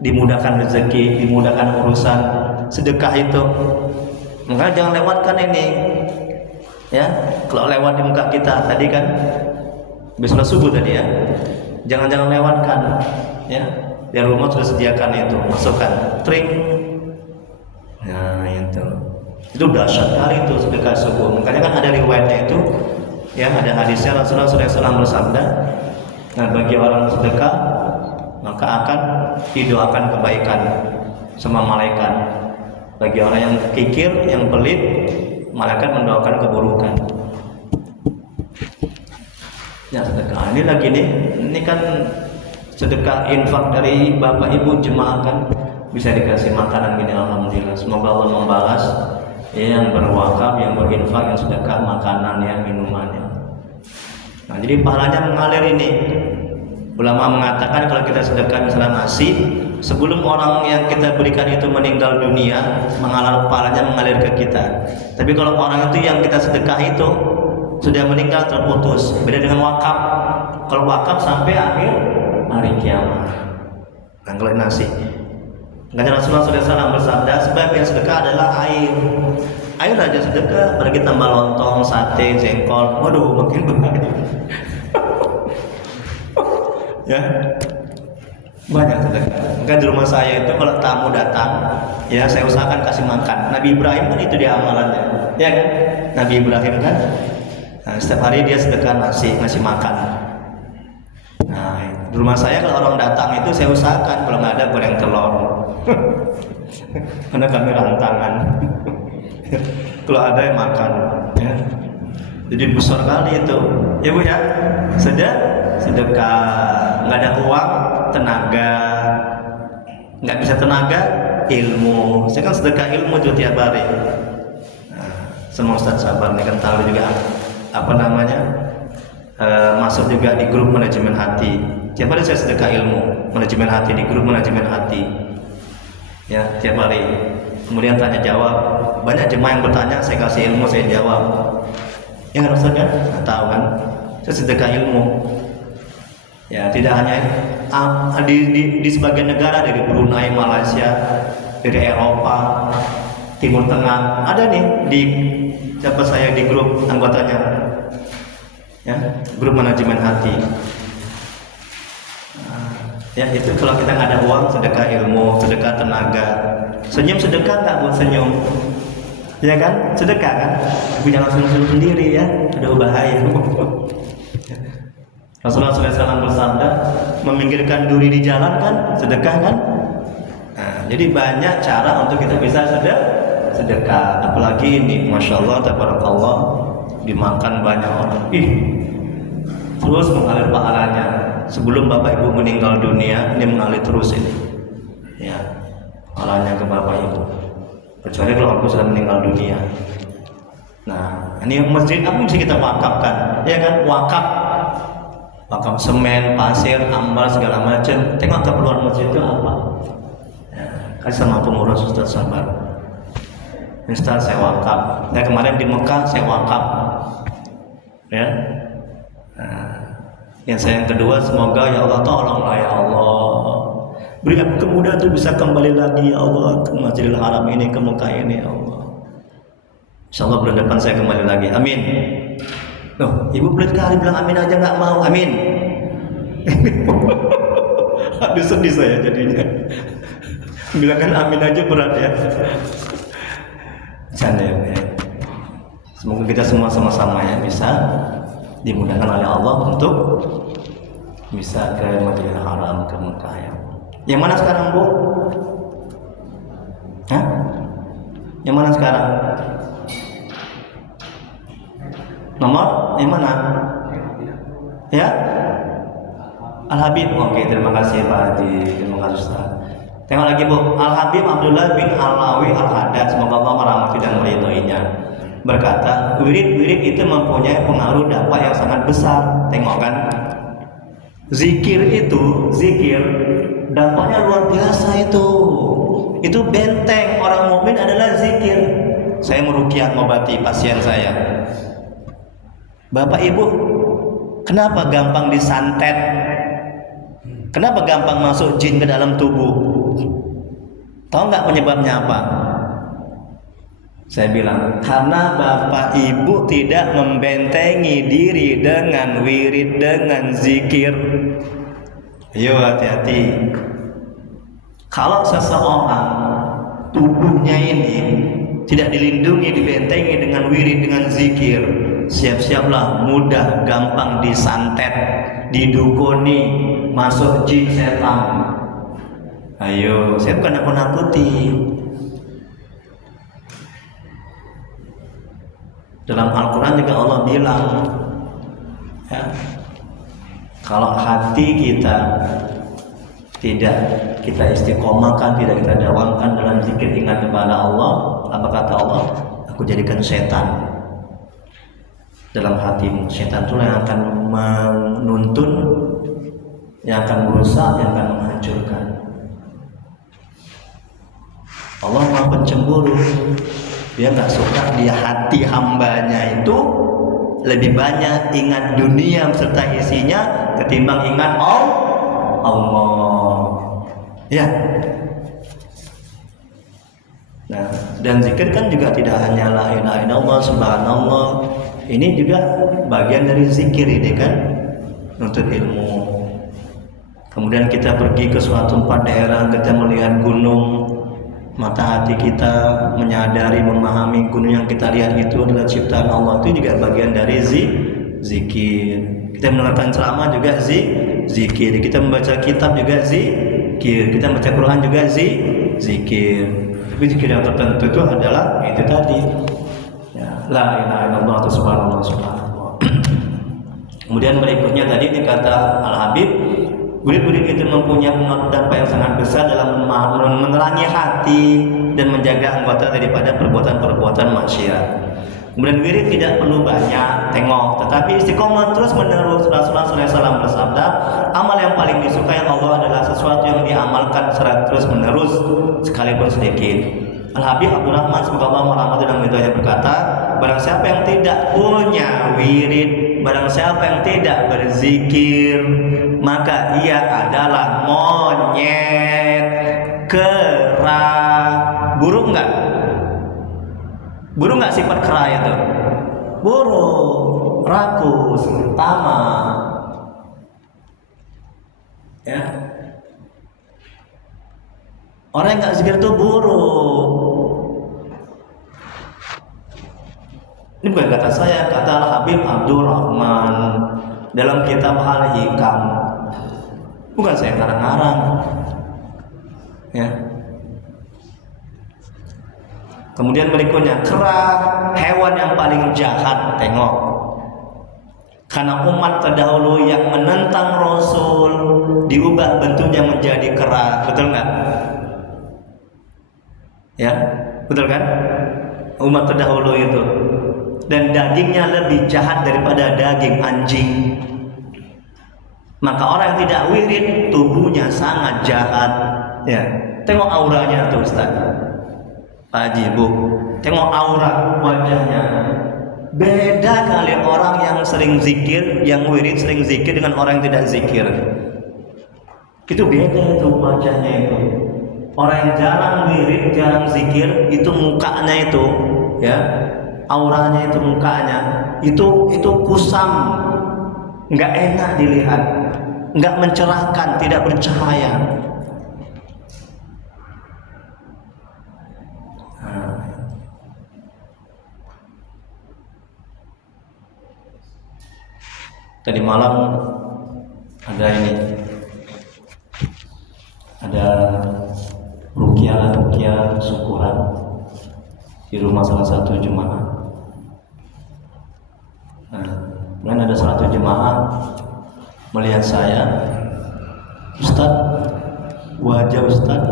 dimudahkan rezeki, dimudahkan urusan. Sedekah itu, maka jangan lewatkan ini, ya. Kalau lewat di muka kita tadi kan, besok subuh tadi ya, jangan lewatkan, ya. Di rumah sudah sediakan itu, masukkan, tring. Nah itu dahsyat kali itu sedekah subuh. Makanya kan ada riwayatnya itu, ya, ada hadisnya Rasulullah SAW bersabda, nah, bagi orang sedekah maka akan didoakan kebaikan sama malaikat. Bagi orang yang kikir, yang pelit, malaikat mendoakan keburukan. Ya, sedekah ini lagi nih, ini kan sedekah infak dari bapak ibu jemaah kan, bisa dikasih makanan gini, alhamdulillah. Semoga Allah membalas, ya, yang berwakaf, yang berinfak, yang sedekah makanan, ya, minumannya. Nah, jadi pahalanya mengalir ini. Ulama mengatakan kalau kita sedekah misalnya nasi, sebelum orang yang kita berikan itu meninggal dunia, pahalanya mengalir ke kita. Tapi kalau orang itu yang kita sedekah itu sudah meninggal, terputus. Beda dengan wakaf. Kalau wakaf sampai akhir hari kiamat. Nah, kalau nasi, makanya Rasulullah SAW bersabda, sebab yang sedekah adalah air. Air aja sedekah, apalagi tambah lontong, sate, jengkol, waduh makin banyak. Ya, banyak sedekah. Maka di rumah saya itu kalau tamu datang, ya saya usahakan kasih makan. Nabi Ibrahim kan itu dia amalannya, ya kan? Nabi Ibrahim kan, nah, setiap hari dia sedekah ngasih makan. Nah, di rumah saya kalau orang datang itu saya usahakan kalau nggak ada goreng telur, karena kami rantangan. Kalau ada yang makan, ya. Jadi besar kali itu, ya Bu ya. Sedekah, nggak ada uang, tenaga, nggak bisa tenaga, ilmu. Saya kan sedekah ilmu tuh tiap hari. Nah, semua Ustaz sabar nih kan tahu juga apa namanya, masuk juga di grup manajemen hati. Tiap hari saya sedekah ilmu, manajemen hati, di grup manajemen hati. Ya tiap hari. Kemudian tanya jawab, banyak jemaah yang bertanya, saya kasih ilmu, saya jawab. Ya kan Ustaz kan? Nggak tahu kan? Saya sedekah ilmu. Ya tidak hanya di sebagian negara, dari Brunei, Malaysia, dari Eropa, Timur Tengah, ada nih di siapa saya di grup anggotanya, ya grup manajemen hati. Ya itu kalau kita nggak ada uang, sedekah ilmu, sedekah tenaga. Senyum sedekah nggak buat senyum, ya kan? Sedekah kan? Tapi jangan senyum sendiri ya, ada bahaya. Rasulullah SAW bersabda, meminggirkan duri di jalan kan sedekah kan? Nah, jadi banyak cara untuk kita bisa sedekah. Apalagi ini, masya Allah, tabarakallah, dimakan banyak orang. Terus mengalir pahalanya. Sebelum bapak ibu meninggal dunia, ini mengalir terus ini. Ya, pahalanya ke bapak ibu. Kecuali kalau aku sudah meninggal dunia. Nah, ini masjid apa bisa kita wakafkan? Ya kan, wakaf semen, pasir, ambal segala macam. Tengok keperluan masjid itu apa? Ya, kasih sama pengurus Ustaz sabar. Ustaz saya wakaf. Ya kemarin di Mekah saya wakaf. Ya. Nah, yang saya yang kedua, semoga ya Allah tolonglah ya Allah, beri aku kemudahan untuk bisa kembali lagi ya Allah ke Masjidil Haram ini, ke Mekah ini ya Allah. Insyaallah bulan depan saya kembali lagi. Amin. Loh, ibu pelit kali bilang amin aja nggak mau. Amin. Aduh sedih saya jadinya. Bilangkan amin aja berat ya. Canda ya. Semoga kita semua sama-sama ya bisa dimudahkan oleh Allah untuk bisa ke Masjidil Haram, ke Mekah ya. Yang mana sekarang Bu? Hah? Yang mana sekarang? Nomor yang mana? Ya? Al-Habib. Oke, terima kasih Pak Haji. Terima kasih Ustaz. Tengok lagi Bu. Al-Habib Abdullah bin Alawi Al-Haddad, semoga Allah merahmati dan meridhoinya, berkata, wirid-wirid itu mempunyai pengaruh dampak yang sangat besar. Tengok kan? Zikir dampaknya luar biasa itu. Itu benteng orang mukmin adalah zikir. Saya meruqyah mengobati pasien saya. Bapak Ibu, kenapa gampang disantet? Kenapa gampang masuk jin ke dalam tubuh? Tahu nggak penyebabnya apa? Saya bilang, karena Bapak Ibu tidak membentengi diri dengan wirid, dengan zikir. Ayo hati-hati. Kalau seseorang tubuhnya ini tidak dilindungi, dibentengi dengan wirid, dengan zikir, siap-siaplah mudah gampang disantet, didukuni, masuk jin setan. Ayo, saya bukan nakut-nakuti. Dalam Al-Quran juga Allah bilang, ya, kalau hati kita tidak kita istiqomahkan, tidak kita dawamkan dalam zikir, ingat kepada Allah, apa kata Allah? Aku jadikan setan dalam hatimu. Setan itu yang akan menuntun, yang akan merusak, yang akan menghancurkan. Allah Maha Pencemburu. Dia nggak suka di hati hambanya itu lebih banyak ingat dunia serta isinya ketimbang ingat Allah. Ya. Nah, dan zikir kan juga tidak hanya la ilaha illallah, subhanallah. Ini juga bagian dari zikir ini kan, nuntut ilmu. Kemudian kita pergi ke suatu tempat daerah, kita melihat gunung, mata hati kita menyadari, memahami gunung yang kita lihat itu adalah ciptaan Allah, itu juga bagian dari zikir. Kita mendengarkan ceramah juga zikir. Kita membaca kitab juga zikir. Kita membaca Quran juga zikir. Tapi zikir yang tertentu itu adalah itu tadi. Ya, la ilaha illallah subhanallah subhanallah. Kemudian berikutnya tadi dikata Al-Habib, murid-murid itu mempunyai dampak yang sangat besar dalam menerangi hati dan menjaga anggota daripada perbuatan-perbuatan maksiat. Kemudian wirid tidak perlu banyak tengok, tetapi istiqomah terus menerus. Rasulullah SAW bersabda, amal yang paling disukai Allah adalah sesuatu yang diamalkan secara terus menerus sekalipun sedikit. Al-Habib Abdurrahman semoga Allah merahmati dan meridhoinya berkata, barang siapa yang tidak punya wirid, barang siapa yang tidak berzikir, maka ia adalah monyet, kera. Burung enggak? Burung enggak sifat kera itu? Burung, rakus, tamak. Ya. Orang yang enggak zikir itu burung. Ini bukan kata saya, kata Al-Habib Abdurrahman dalam kitab Al-Hikam. Bukan saya ngarang-ngarang. Ya. Kemudian berikutnya, kera, hewan yang paling jahat. Tengok, karena umat terdahulu yang menentang Rasul diubah bentuknya menjadi kera. Betul nggak? Ya, betul kan? Umat terdahulu itu, dan dagingnya lebih jahat daripada daging anjing. Maka orang yang tidak wirid, tubuhnya sangat jahat. Ya, tengok auranya tuh Ustaz, Pak Haji, Bu, tengok aura wajahnya. Beda kali orang yang sering zikir, yang wirid sering zikir dengan orang yang tidak zikir. Itu beda itu wajahnya itu. Orang yang jarang wirid, jarang zikir, itu mukanya itu, ya, auranya itu, mukanya itu kusam, nggak enak dilihat, nggak mencerahkan, tidak bercahaya. Tadi malam ada ruqyah syukuran di rumah salah satu jemaah. Kemudian ada salah satu jemaah melihat saya, Ustaz, wajah Ustaz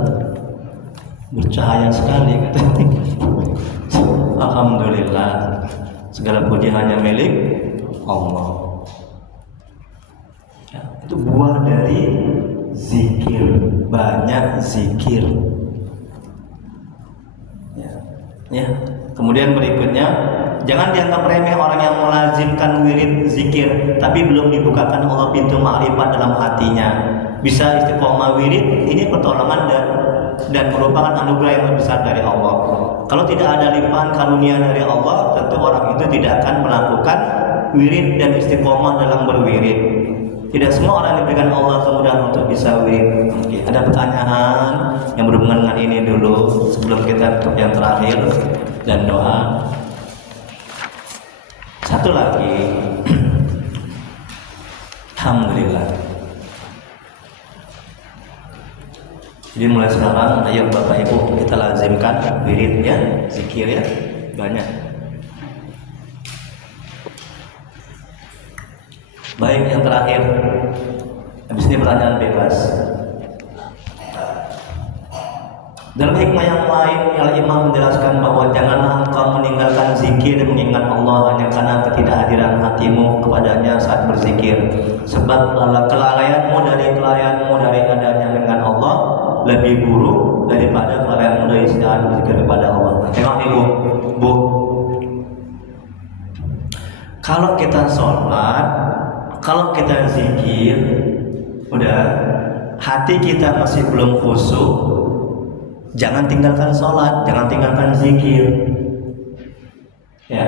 bercahaya sekali, katanya. Alhamdulillah, segala puji hanya milik Allah. Ya, itu buah dari zikir, banyak zikir. Ya. Kemudian berikutnya, jangan dianggap remeh orang yang melazimkan wirid zikir tapi belum dibukakan Allah pintu ma'rifat dalam hatinya. Bisa istiqomah wirid, ini pertolongan dan merupakan anugerah yang besar dari Allah. Kalau tidak ada limpahan karunia dari Allah, tentu orang itu tidak akan melakukan wirid dan istiqomah dalam berwirid. Tidak semua orang diberikan Allah kemudahan untuk bisa wirid. Oke, ada pertanyaan yang berhubungan dengan ini dulu sebelum kita tutup yang terakhir dan doa. Satu lagi, alhamdulillah. Jadi mulai sekarang, ayo Bapak Ibu kita lazimkan wirid ya, zikir ya, banyak. Baik, yang terakhir, habis ini pertanyaan bebas. Dalam hikmah yang lain, Al-Imam menjelaskan bahwa janganlah engkau meninggalkan zikir dan mengingat Allah hanya karena ketidakhadiran hatimu kepadanya saat berzikir. Sebab kelalaianmu dari adanya dengan Allah lebih buruk daripada kelalaianmu dari saat berzikir kepada Allah. Tengok nih Bu. Kalau kita sholat, kalau kita zikir, udah hati kita masih belum khusyuk, jangan tinggalkan sholat, jangan tinggalkan zikir. Ya,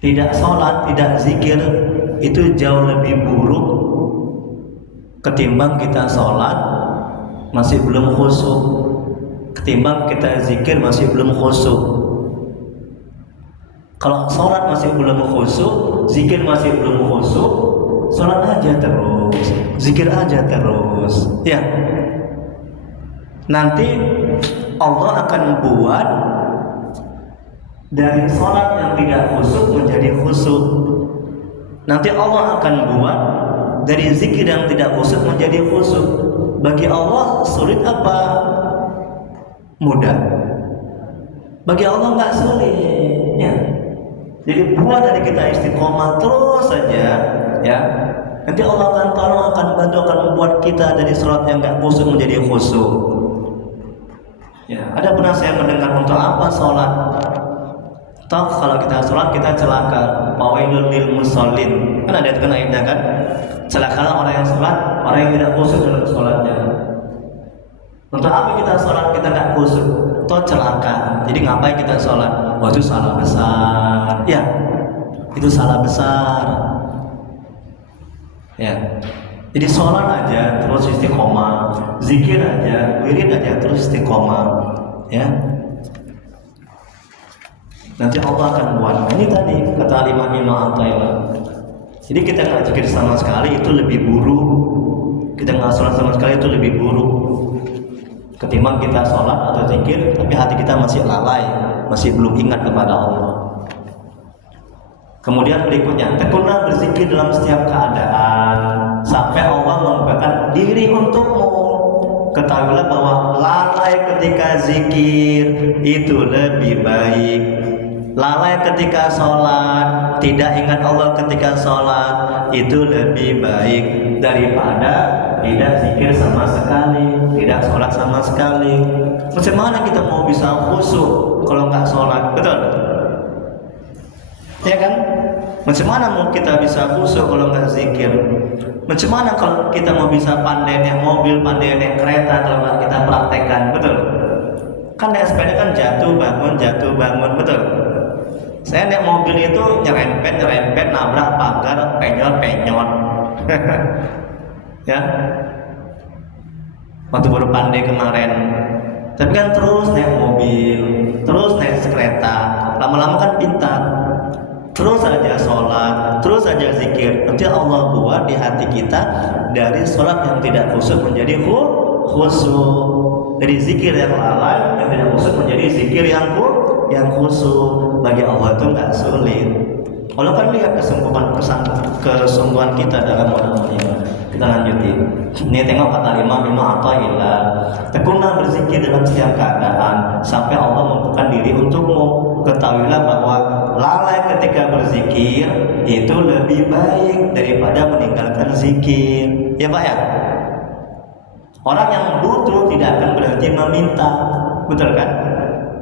tidak sholat, tidak zikir itu jauh lebih buruk ketimbang kita sholat masih belum khusyuk, ketimbang kita zikir masih belum khusyuk. Kalau sholat masih belum khusyuk, zikir masih belum khusyuk, sholat aja terus, zikir aja terus, ya. Nanti Allah akan buat dari sholat yang tidak khusyuk menjadi khusyuk. Nanti Allah akan buat dari zikir yang tidak khusyuk menjadi khusyuk. Bagi Allah sulit apa mudah? Bagi Allah nggak sulit, ya. Jadi buat dari kita istiqomah terus saja, ya. Nanti Allah akan tolong, akan bantu, akan membuat kita dari sholat yang nggak khusyuk menjadi khusyuk. Ya, ada pernah saya mendengar untuk apa sholat? Toh kalau kita sholat kita celaka. Fawailul lil musallin. Kan ada itu kan ayatnya kan? Celakalah orang yang sholat, orang yang tidak khusyuk dalam sholatnya. Untuk apa kita sholat kita nggak khusyuk? Toh celaka. Jadi ngapain kita sholat? Wah, itu salah besar. Ya, itu salah besar. Ya. Jadi sholat aja terus istiqomah, zikir aja, wirid aja terus istiqomah, ya. Nanti Allah akan buat. Ini tadi kata Imam At-Taillah. Jadi kita nggak zikir sama sekali itu lebih buruk. Kita nggak sholat sama sekali itu lebih buruk ketimbang kita sholat atau zikir tapi hati kita masih lalai, masih belum ingat kepada Allah. Kemudian berikutnya, tekunlah berzikir dalam setiap keadaan sampai Allah membukakan diri untukmu. Ketahuilah bahwa lalai ketika zikir itu lebih baik. Lalai ketika sholat, tidak ingat Allah ketika sholat itu lebih baik daripada tidak zikir sama sekali, tidak sholat sama sekali. Macam mana kita mau bisa khusyuk kalau nggak sholat? Betul? Ya kan? Macam mana mau kita bisa khusyuk kalau nggak zikir? Macam mana kalau kita mau bisa pandai naik mobil, pandai naik kereta kalau nggak kita praktekkan? Betul? Kan naik sepeda kan jatuh bangun, betul? Saya naik mobil itu nyerempet, nabrak pagar, penyot. Ya. Waktu baru pandai kemarin. Tapi kan terus naik mobil, terus naik kereta, lama-lama kan pintar. Terus saja sholat, terus saja zikir. Nanti Allah buat di hati kita dari sholat yang tidak khusyuk menjadi khusyuk. Dari zikir yang lalai yang tidak khusyuk menjadi zikir yang khusyuk. Bagi Allah itu nggak sulit. Allah kan lihat kesungguhan kita dalam mengamalnya. Kita lanjutin. Ini tengok kata Imam At-Taillah. Tekunlah berzikir dalam setiap keadaan sampai Allah membukakan diri untukmu. Ketahuilah bahwa lalai ketika berzikir itu lebih baik daripada meninggalkan zikir. Ya Pak ya? Orang yang butuh tidak akan berhenti meminta, betul kan?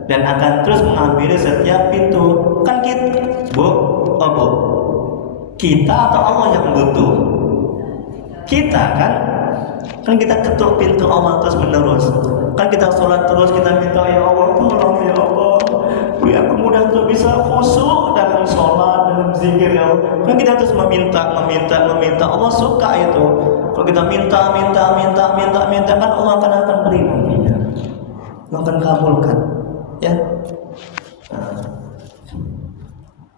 Dan akan terus menghampiri setiap pintu. Kan kita, Bu, kita atau Allah yang butuh? Kita kan kita ketuk pintu Allah terus menerus. Kan kita sholat terus, kita minta ya Allah, tolong ya Allah, beri aku mudah untuk bisa khusyuk dalam sholat, dalam zikir ya Allah. Kan kita terus meminta. Allah suka itu. Kalau kita minta, kan Allah akan beri nantinya. Allah akan kabulkan. Ya. Nah.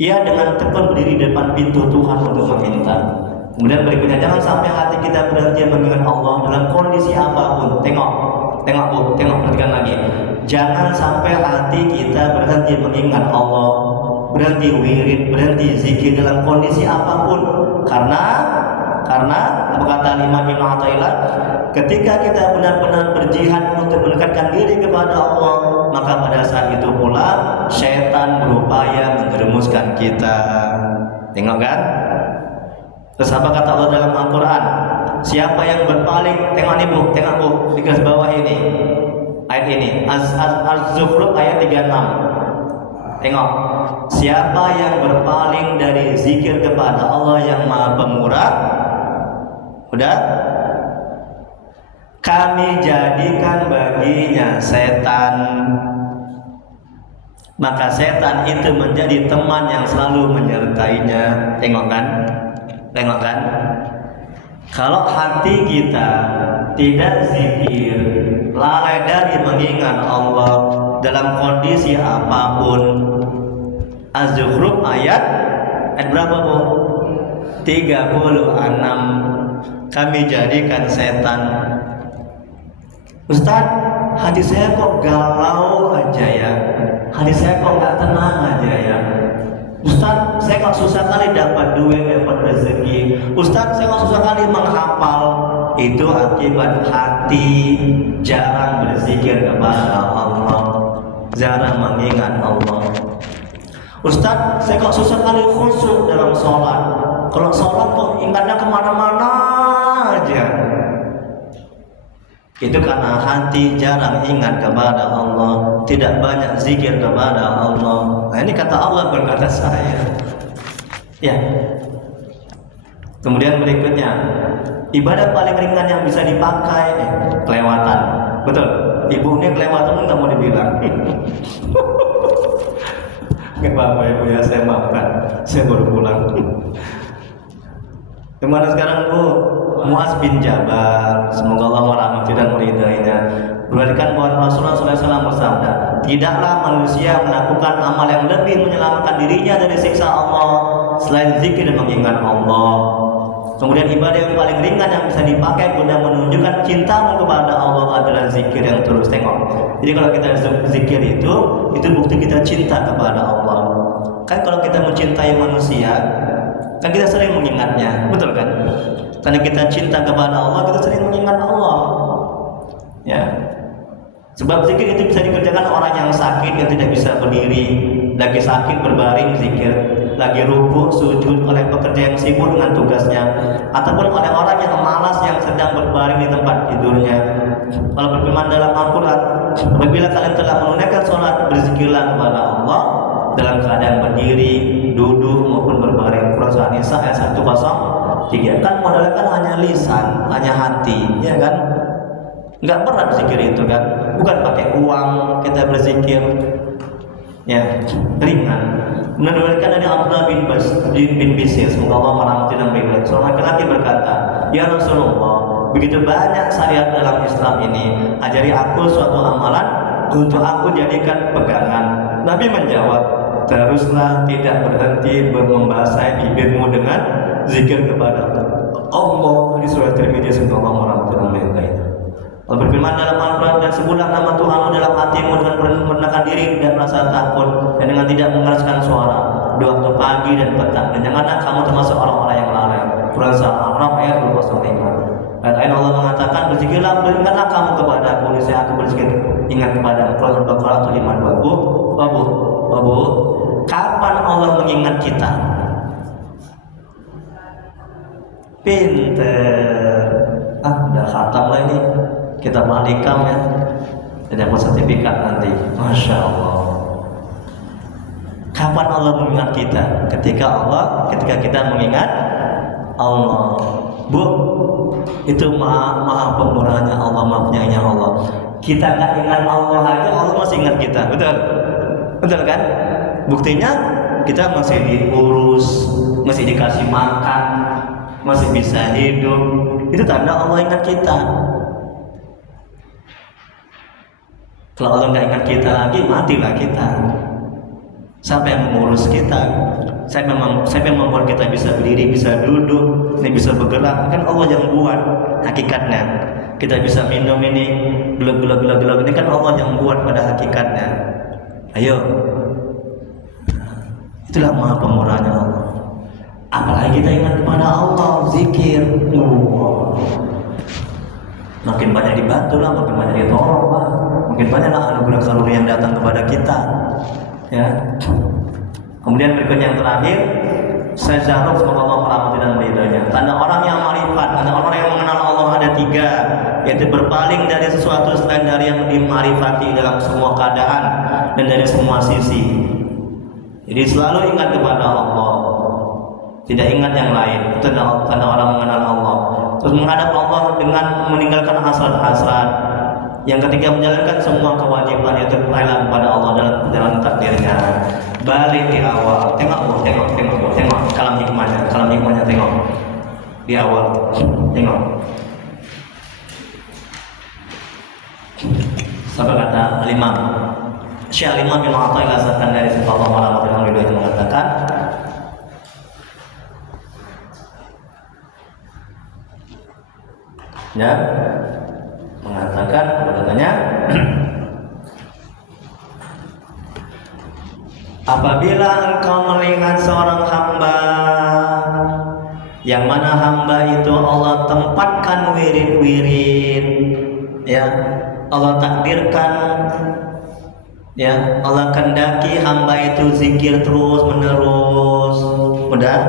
Ia dengan tekun berdiri di depan pintu Tuhan untuk meminta. Kemudian berikutnya, jangan sampai hati kita berhenti mengingat Allah dalam kondisi apapun. Tengok Bu, perhatikan lagi. Jangan sampai hati kita berhenti mengingat Allah, berhenti wirid, berhenti zikir dalam kondisi apapun. Karena apa kata Imam At-Taillah, ketika kita benar-benar berjihad untuk mendekatkan diri kepada Allah, maka pada saat itu pula syaitan berupaya menjerumuskan kita. Tengok kan? Terus apa kata Allah dalam Al-Quran? Siapa yang berpaling? Tengok Bu, di garis bawah ini. Ayat ini, Az-Zukhruf ayat 36. Tengok. Siapa yang berpaling dari zikir kepada Allah yang Maha Pemurah, udah? Kami jadikan baginya setan. Maka setan itu menjadi teman yang selalu menyertainya. Tengok kan? Kalau hati kita tidak zikir, lalai dari mengingat Allah dalam kondisi apapun. Az-Zukhruf ayat berapa, Bu? 36. Kami jadikan setan. Ustaz, hati saya kok galau aja ya. Hati saya kok nggak tenang aja ya. Ustaz, saya kok susah kali dapat duit, dapat rezeki. Ustaz, saya kok susah kali menghafal. Itu akibat hati jarang berzikir kepada Allah, jarang mengingat Allah. Ustaz, saya kok susah kali khusyuk dalam sholat. Kalau sholat kok ingatnya kemana-mana aja. Itu karena hati jarang ingat kepada Allah, tidak banyak zikir kepada Allah. Nah, ini kata Allah, berkata saya. Ya. Kemudian berikutnya, ibadah paling ringan yang bisa dipakai kelewatan. Betul. Ibu ini kelewatan nggak mau dibilang. Nggak apa-apa Ibu ya, saya maafkan. Saya baru pulang. Kemana sekarang Bu? Muaz bin Jabal, semoga Allah merahmati dan meridainya, berikan bahwa Rasulullah SAW bersabda, tidaklah manusia melakukan amal yang lebih menyelamatkan dirinya dari siksa Allah selain zikir dan mengingat Allah. Kemudian ibadah yang paling ringan yang bisa dipakai guna menunjukkan cintamu kepada Allah adalah zikir yang terus. Tengok. Jadi kalau kita zikir itu bukti kita cinta kepada Allah. Kan kalau kita mencintai manusia, kan kita sering mengingatnya, betul kan? Karena kita cinta kepada Allah, kita sering mengingat Allah. Ya. Sebab zikir itu bisa dikerjakan orang yang sakit, yang tidak bisa berdiri, lagi sakit berbaring zikir, lagi rukuk sujud oleh pekerja yang sibuk dengan tugasnya, ataupun oleh orang yang malas yang sedang berbaring di tempat tidurnya. Kalau berfirman dalam Al-Quran, apabila kalian telah menunaikan sholat, berzikirlah kepada Allah dalam keadaan berdiri, duduk maupun berbaring. Quran Surah Nisa ayat 103. Kan modalnya kan hanya lisan, hanya hati, ya kan? Nggak berat zikir itu kan, bukan pakai uang kita berzikir, ya ringan. Menurutkan dari Abdullah bin Bisir, semoga Allah merahmati dan meridai. Seorang laki-laki berkata, ya Rasulullah, begitu banyak syariat dalam Islam ini, ajari aku suatu amalan untuk aku jadikan pegangan. Nabi menjawab, teruslah tidak berhenti membasahi bibirmu dengan zikir kepada Allah. Di surah Tirmidzi, semoga Allah merahmati dan meridai. Allah berfirman dalam Al-Quran, dan sebutlah nama Tuhanmu dalam hatimu dengan merendahkan diri dan rasa takut, dan dengan tidak mengeraskan suara di waktu pagi dan petang, dan janganlah kamu termasuk orang-orang yang lalai. Quran Surah Al-A'raf ayat 25. Dan ayat Allah mengatakan, berzikirlah, beringatlah kamu kepada aku, niscaya aku berzikir ingat kepada Quran Al-Baqarah 520. Babu, kapan Allah mengingat kita? Pinter. Udah khatam lah ini. Kita malikam ya, dan dapat sertifikat nanti. Masya Allah. Kapan Allah mengingat kita? Ketika kita mengingat Allah. Bu, itu maha pemurahnya Allah, maha penyayangnya Allah. Kita nggak ingat Allah aja, Allah masih ingat kita. Betul kan? Buktinya kita masih diurus, masih dikasih makan, masih bisa hidup. Itu tanda Allah ingat kita. Kalau Allah nggak ingat kita lagi, matilah kita. Siapa yang mengurus kita? Siapa yang membuat kita bisa berdiri, bisa duduk, ini bisa bergerak? Kan Allah yang buat hakikatnya. Kita bisa minum ini, gelap ini kan Allah yang buat pada hakikatnya. Ayo, itulah maha pemurahnya Allah. Apalagi kita ingat kepada Allah, zikir. Makin banyak dibantu lah, makin banyak ditolong lah, makin banyaklah anugerah karunia yang datang kepada kita. Ya. Kemudian berikutnya yang terakhir, sejarah semoga Allah merahmati dan meridainya. Tanda orang yang marifat, tanda orang yang mengenal Allah ada 3, yaitu berpaling dari sesuatu selain dari yang dimarifati dalam semua keadaan dan dari semua sisi. Jadi selalu ingat kepada Allah, tidak ingat yang lain. Itu tanda orang mengenal Allah. Terus menghadap Allah dengan meninggalkan hasrat-hasrat. Yang ketiga, menjalankan semua kewajiban, yaitu rela kepada Allah dalam jalan takdirnya. Balik di awal, tengok kalam hikmahnya, tengok di awal. Tengok. Sampai kata Al-Imam Syekh Al-Imam bin Athaillah Sakandari sallallahu alaihi wasallam itu mengatakan, ya, mengatakan katanya apabila engkau melihat seorang hamba yang mana hamba itu Allah tempatkan wirid-wirid, ya, Allah takdirkan, ya, Allah kendaki hamba itu zikir terus menerus, udah,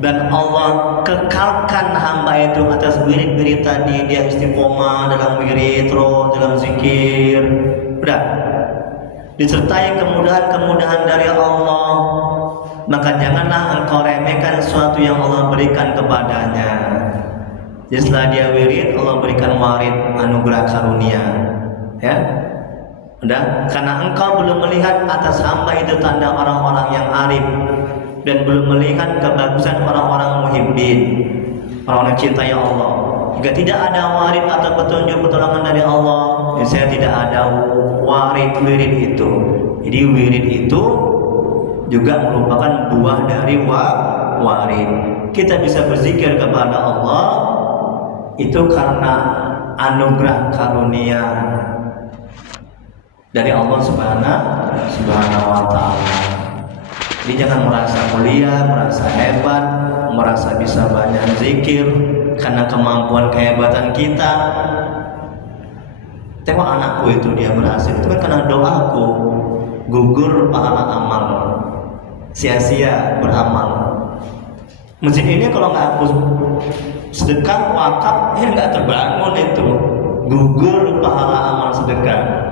dan Allah kekalkan hamba itu atas wirid-wirid tadi, dia istiqomah dalam wirid terus dalam zikir, udah, disertai kemudahan-kemudahan dari Allah, maka janganlah engkau remehkan sesuatu yang Allah berikan kepadanya. Jadi setelah dia wirid, Allah berikan warid anugerah karunia, ya. Udah, karena engkau belum melihat atas hamba itu tanda orang-orang yang arif dan belum melihat kebagusan orang-orang muhibbin, orang-orang cintai Allah. Jika tidak ada warid atau petunjuk pertolongan dari Allah, ya saya tidak ada warid wirid itu. Jadi wirid itu juga merupakan buah dari warid. Kita bisa berzikir kepada Allah itu karena anugerah karunia dari Allah Subhanahu wa ta'ala. Jadi jangan merasa mulia, merasa hebat, merasa bisa banyak zikir karena kemampuan kehebatan kita. Tengok anakku itu, dia berhasil, itu kan karena doaku. Gugur pahala amal, sia-sia beramal. Masjid ini kalau nggak aku sedekah wakaf, nggak terbangun itu. Gugur pahala amal sedekah.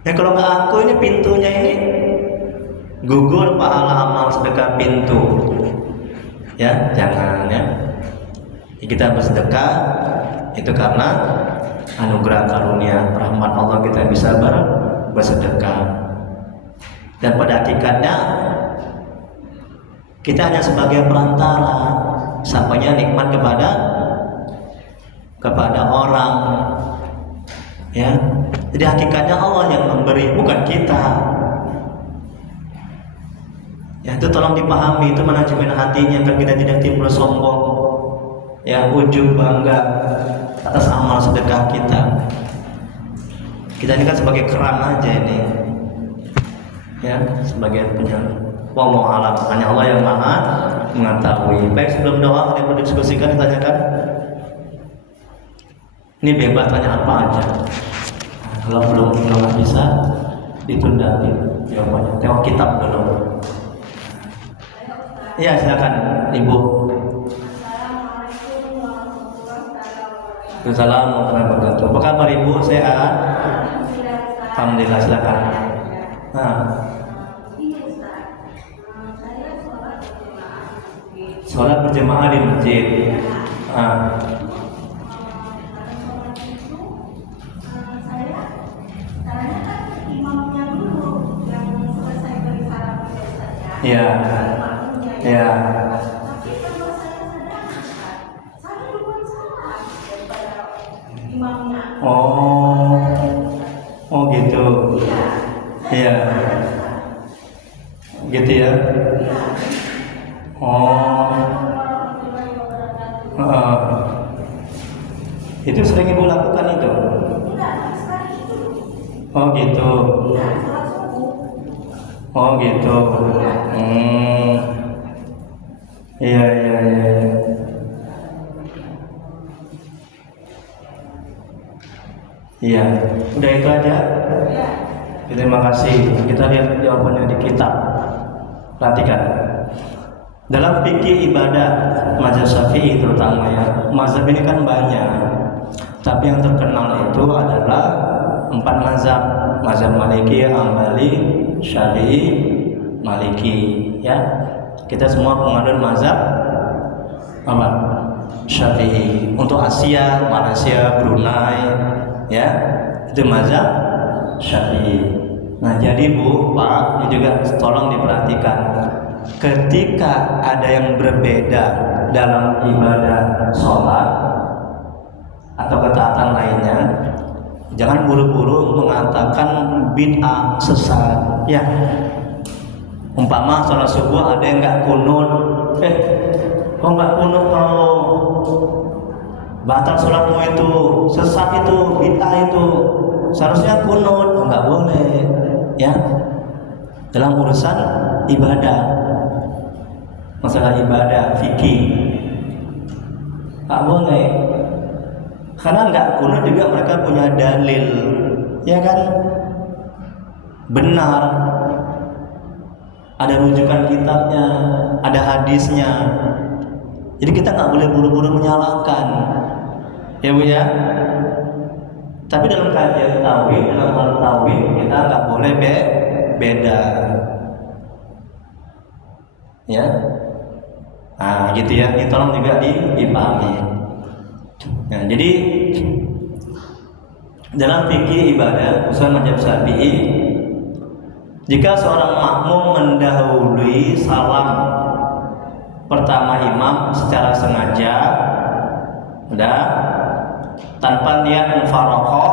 Ya kalau nggak aku ini pintunya ini gugur pahala amal sedekah pintu. Ya jangan ya. Kita bersedekah itu karena anugerah karunia rahmat Allah kita bisa bersedekah. Dan pada hakikatnya kita hanya sebagai perantara sampainya nikmat kepada orang, ya. Jadi hakikatnya Allah yang memberi, bukan kita. Ya itu tolong dipahami, itu manajemen hatinya agar kita tidak timbul sombong, ya, ujub bangga atas amal sedekah kita. Kita ini kan sebagai keran aja ini, ya, sebagai penyalur. Wallahu a'lam, hanya Allah yang maha mengetahui. Baik, sebelum doa ada yang berdiskusikan, ditanyakan. Ini bebas tanya apa aja. Kalau belum bisa ditunda jawabannya. Tengok kitab dulu. Iya silakan Ibu. Assalamualaikum warahmatullahi wabarakatuh. Apa kabar Ibu? Sehat? Alhamdulillah, silakan. Nah. Sholat berjemaah di masjid. Ya, ya. Oh gitu. Iya. Gitu ya. Itu sering Ibu lakukan itu? Oh gitu. Oh gitu. Iya. Iya, udah itu aja. Terima kasih. Kita lihat jawabannya di kitab. Perhatikan. Dalam fikih ibadah mazhab Syafi'i terutama ya, mazhab ini kan banyak, tapi yang terkenal itu adalah 4 mazhab: mazhab Maliki, Hambali, Syafi'i, Maliki. Ya, kita semua pengadun mazhab apa? Syafi'i. Untuk Asia, Malaysia, Brunei, ya, itu mazhab Syafi'i. Nah, jadi Bu, Pak, ini juga tolong diperhatikan. ketika ada yang berbeda dalam ibadah sholat atau ketaatan lainnya, jangan buru-buru mengatakan bid'ah, sesat. Ya, umpama sholat subuh ada yang nggak kunut, kok nggak kunut kau? Batal sholatmu itu, sesat itu, bid'ah itu. Seharusnya kunut, nggak boleh. Ya, dalam urusan ibadah, masalah ibadah fikih, nggak boleh. Karena nggak kunut juga mereka punya dalil, ya kan? Benar, ada rujukan kitabnya, ada hadisnya. Jadi kita nggak boleh buru-buru menyalahkan, ya Bu ya. Tapi dalam kajian tauhid, dalam hal tauhid kita nggak boleh beda, ya. Nah, gitu ya. Ini tolong juga dipahami. Nah, jadi dalam fikih ibadah usul mazhab Syafi'i, jika seorang makmum mendahului salam pertama imam secara sengaja, tanpa niat mufaraqah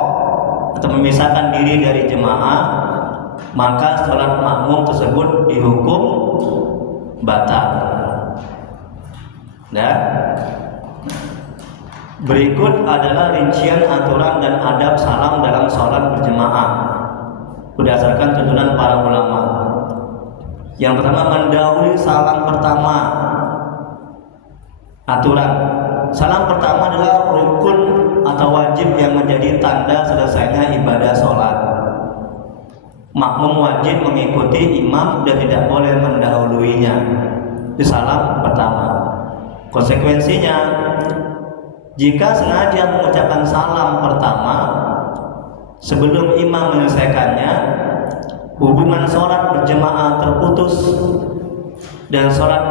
atau memisahkan diri dari jemaah, maka salat makmum tersebut dihukum batal. Berikut adalah rincian aturan dan adab salam dalam sholat berjemaah berdasarkan tuntunan para ulama. Yang pertama, mendahului salam pertama. Aturan salam pertama adalah rukun atau wajib yang menjadi tanda selesainya ibadah sholat. Makmum wajib mengikuti imam dan tidak boleh mendahuluinya di salam pertama. Konsekuensinya, jika sengaja mengucapkan salam pertama sebelum imam menyelesaikannya, hubungan sholat berjemaah terputus dan sholat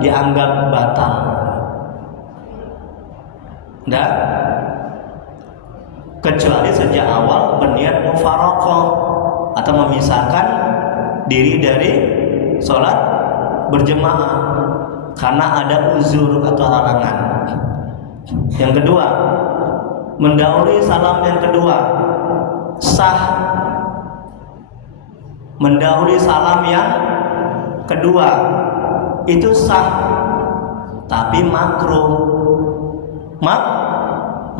dianggap batal. Kecuali sejak awal berniat mufaraqah atau memisahkan diri dari sholat berjemaah karena ada uzur atau halangan. Yang kedua, mendahului salam yang kedua sah. Mendahului salam yang kedua itu sah, tapi makruh.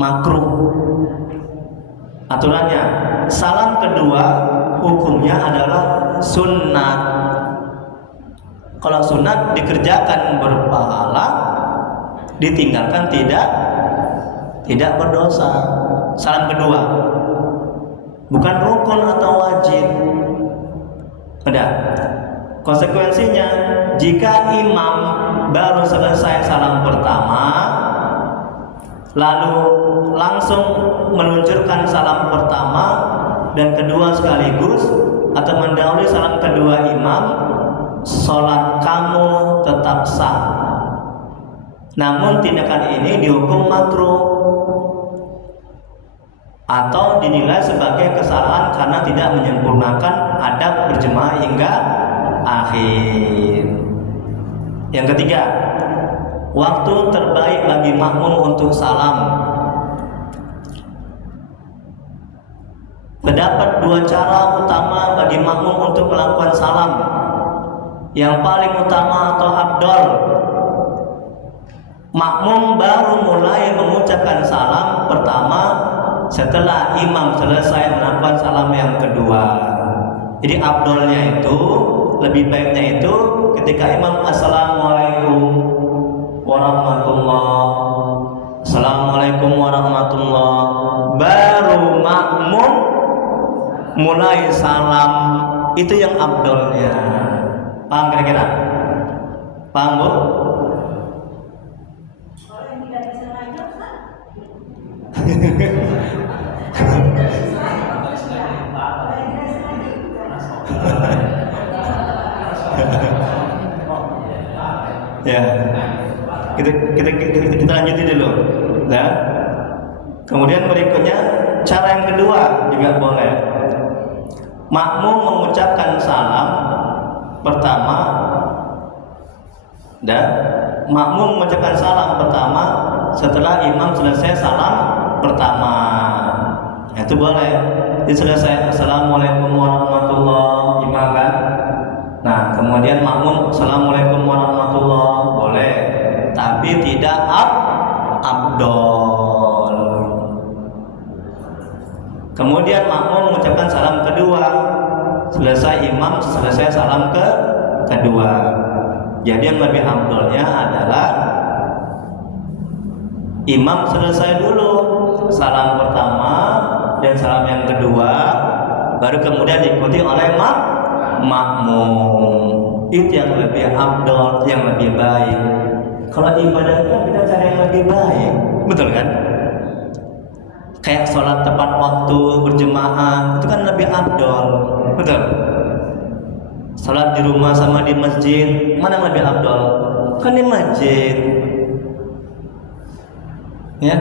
Makruh. Aturannya, salam kedua hukumnya adalah sunnat. Kalau sunnat dikerjakan berpahala, ditinggalkan tidak berdosa. Salam kedua bukan rukun atau wajib. Konsekuensinya, jika imam baru selesai salam pertama lalu langsung meluncurkan salam pertama dan kedua sekaligus atau mendahului salam kedua imam, sholat kamu tetap sah. Namun tindakan ini dihukum makruh atau dinilai sebagai kesalahan karena tidak menyempurnakan adab berjemaah hingga akhir. Yang ketiga, waktu terbaik bagi makmum untuk salam. Terdapat dua cara utama bagi makmum untuk melakukan salam. Yang paling utama atau afdal, makmum baru mulai mengucapkan salam pertama setelah imam selesai melakukan salam yang kedua. Jadi afdalnya itu, lebih baiknya itu ketika imam assalamualaikum warahmatullahi, assalamualaikum warahmatullahi, baru makmum mulai salam, itu yang afdalnya. Paham kira-kira? Paham Bu? Ya, kita lanjutin dulu. Nah, kemudian berikutnya cara yang kedua juga boleh. Makmum mengucapkan salam pertama Dan makmum mengucapkan salam pertama setelah imam selesai salam pertama. Itu boleh. Jadi selesai assalamualaikum warahmatullahi imam kan. Nah kemudian makmum assalamualaikum warahmatullahi boleh, tapi tidak abdol. Kemudian makmum mengucapkan salam kedua selesai imam selesai salam kedua. Jadi yang lebih abdolnya adalah imam selesai dulu salam pertama dan salam yang kedua, baru kemudian diikuti oleh makmum. Itu yang lebih abdol, yang lebih baik. Kalau ibadahnya kita cari yang lebih baik, betul kan? Kayak sholat tepat waktu berjemaah itu kan lebih abdol, betul? Sholat di rumah sama di masjid, mana yang lebih abdol? Kan di masjid, ya.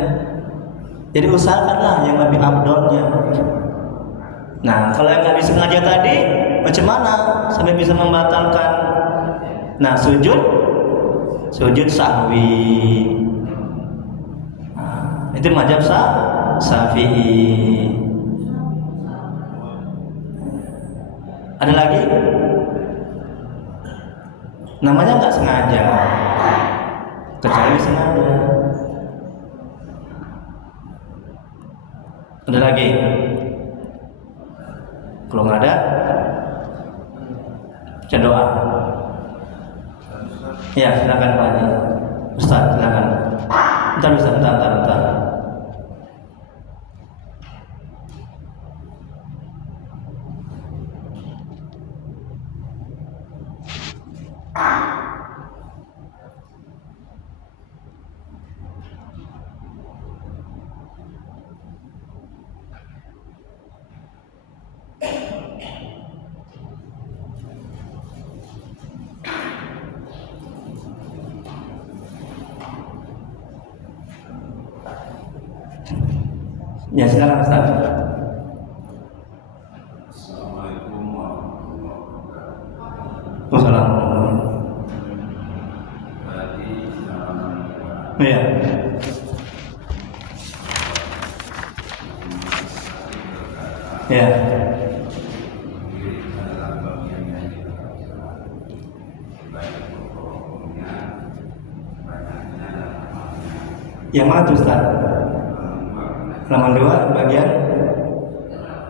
Jadi usahakanlah yang lebih abdolnya. Nah, kalau yang nggak bisa sengaja tadi, macam mana sampai bisa membatalkan? Nah, sujud sahwi. Nah, itu mazhab Syafi'i. Ada lagi? Namanya nggak sengaja, kecuali sengaja. Ada lagi? Kalau nggak ada, baca doa. Ya, silakan Pak Haji. Ustaz, silakan. Bentar. Ya, silakan Ustaz. Assalamualaikum warahmatullahi wabarakatuh. Wassalamualaikum. Berarti Iya. Ya. adalah bagian yang dilakukan baik pokoknya banyaknya dan amalnya. Yang mana tuh Ustaz? Halaman 2 bagian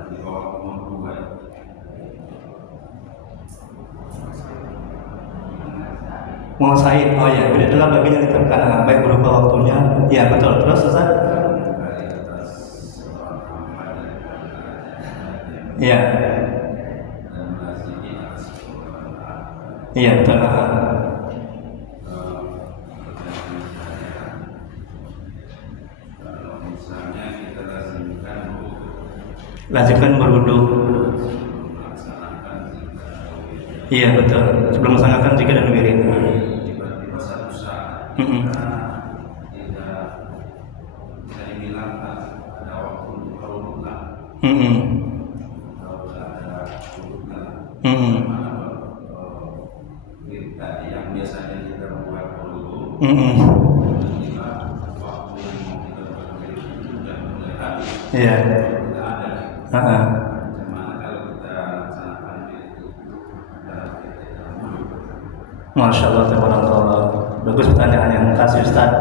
Di bawah umur 2 mengusahain. Oh ya, ini adalah bagian yang ditemukan baik berupa waktunya. Ya betul. Terus Ustaz? dari atas seorang hamba dan Iya. dan mengasihi atas keluarga. Iya betul. Kalau misalnya kita Lazimkan berwudu. melaksanakan zikir Iya betul. Sebelum melaksanakan zikir dan wirid. tiba-tiba satu saat kita tidak bisa dibilang ada waktu untuk berwudu atau ada wudu mana kita yang biasanya kita membuat berwudu tiba-tiba waktu yang mau kita berwudu itu sudah mulai habis, Iya. tidak ada. Bagaimana kalau kita laksanakan itu dalam keadaan wudu? Masya Allah, tabarakallah. Bagus pertanyaan yang kasih Ustaz.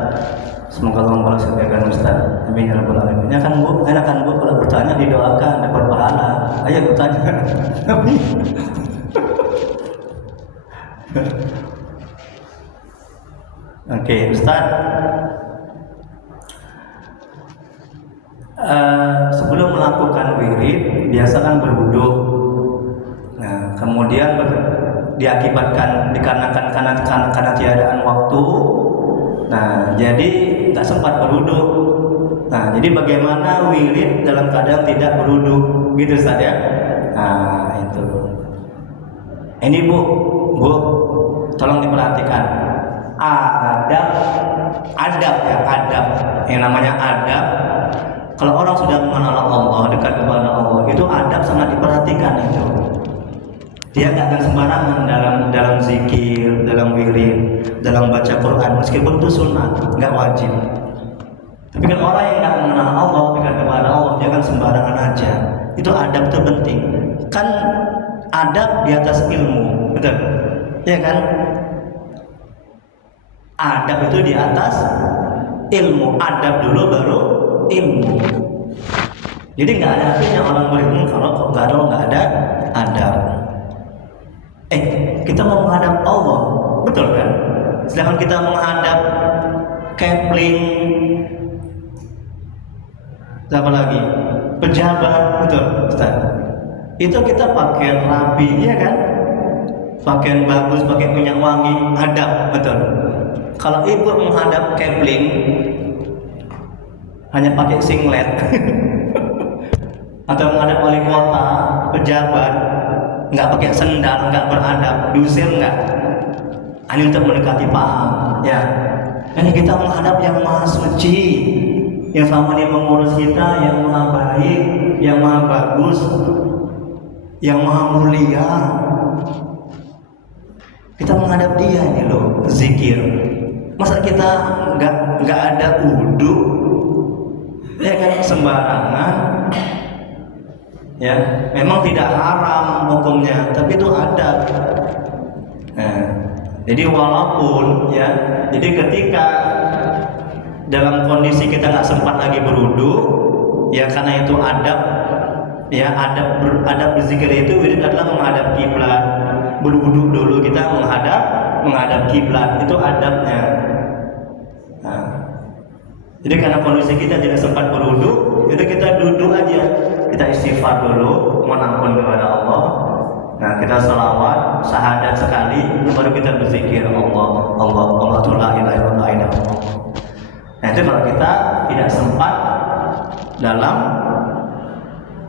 Semoga Allah membalas kebaikan Ustaz. Amin ya rabbal alamin. Ya kan Bu, enak kan Bu kalau bertanya didoakan dapat pahala. Ayo bertanya. Amin. Oke, Ustaz. Sebelum melakukan wirid biasa kan berwudu. Nah, kemudian diakibatkan dikarenakan karena tiadaan waktu. Nah, jadi tak sempat berwudu. Nah, jadi bagaimana wirid dalam keadaan tidak berwudu, gitu Ustaz ya? Nah, itu. Ini Bu, tolong diperhatikan. Adab ya, adab. Yang namanya adab. Kalau orang sudah mengenal Allah, dekat kepada Allah, itu adab sangat diperhatikan itu. Dia nggak akan sembarangan dalam zikir, dalam wirid, dalam baca Quran, meskipun itu sunnah, nggak wajib. Tapi kan orang yang nggak mengenal Allah, dekat kepada Allah, dia kan sembarangan aja. Itu adab itu penting. Kan adab di atas ilmu, betul? Ya kan? Adab itu di atas ilmu. Adab dulu baru ilmu. Jadi nggak ada artinya orang berilmu kalau nggak ada adab. Kita mau menghadap Allah, betul kan? Sedangkan kita menghadap Kepling, siapa lagi? Pejabat, betul, Ustaz. Itu kita pakai rapi, ya kan? Pakaian bagus, pakai minyak wangi, adab, betul. Kalau ibu menghadap Kepling, hanya pakai singlet, atau menghadap wali kota, pejabat, nggak pakai sendal, nggak beradab, diusir nggak? Hanya untuk mendekati paham, ya. Ini kita menghadap yang maha suci, yang selama ini mengurus kita, yang maha baik, yang maha bagus, yang maha mulia. Kita menghadap dia ini loh, zikir. Masa kita nggak ada wudu, ya kan, sembarangan? Ya, memang tidak haram hukumnya, tapi itu adab. Nah, jadi walaupun ya, jadi ketika dalam kondisi kita nggak sempat lagi berwudu, ya karena itu adab, ya adab berzikir itu adalah menghadap kiblat. Berwudu dulu kita menghadap kiblat, itu adabnya. Nah, jadi karena kondisi kita tidak sempat berwudu, jadi kita duduk aja. Kita istighfar dulu, mohon ampun kepada Allah. Nah, kita selawat, syahadat sekali, baru kita berzikir Allah la ilaha illallah. Nah, itu kalau kita tidak sempat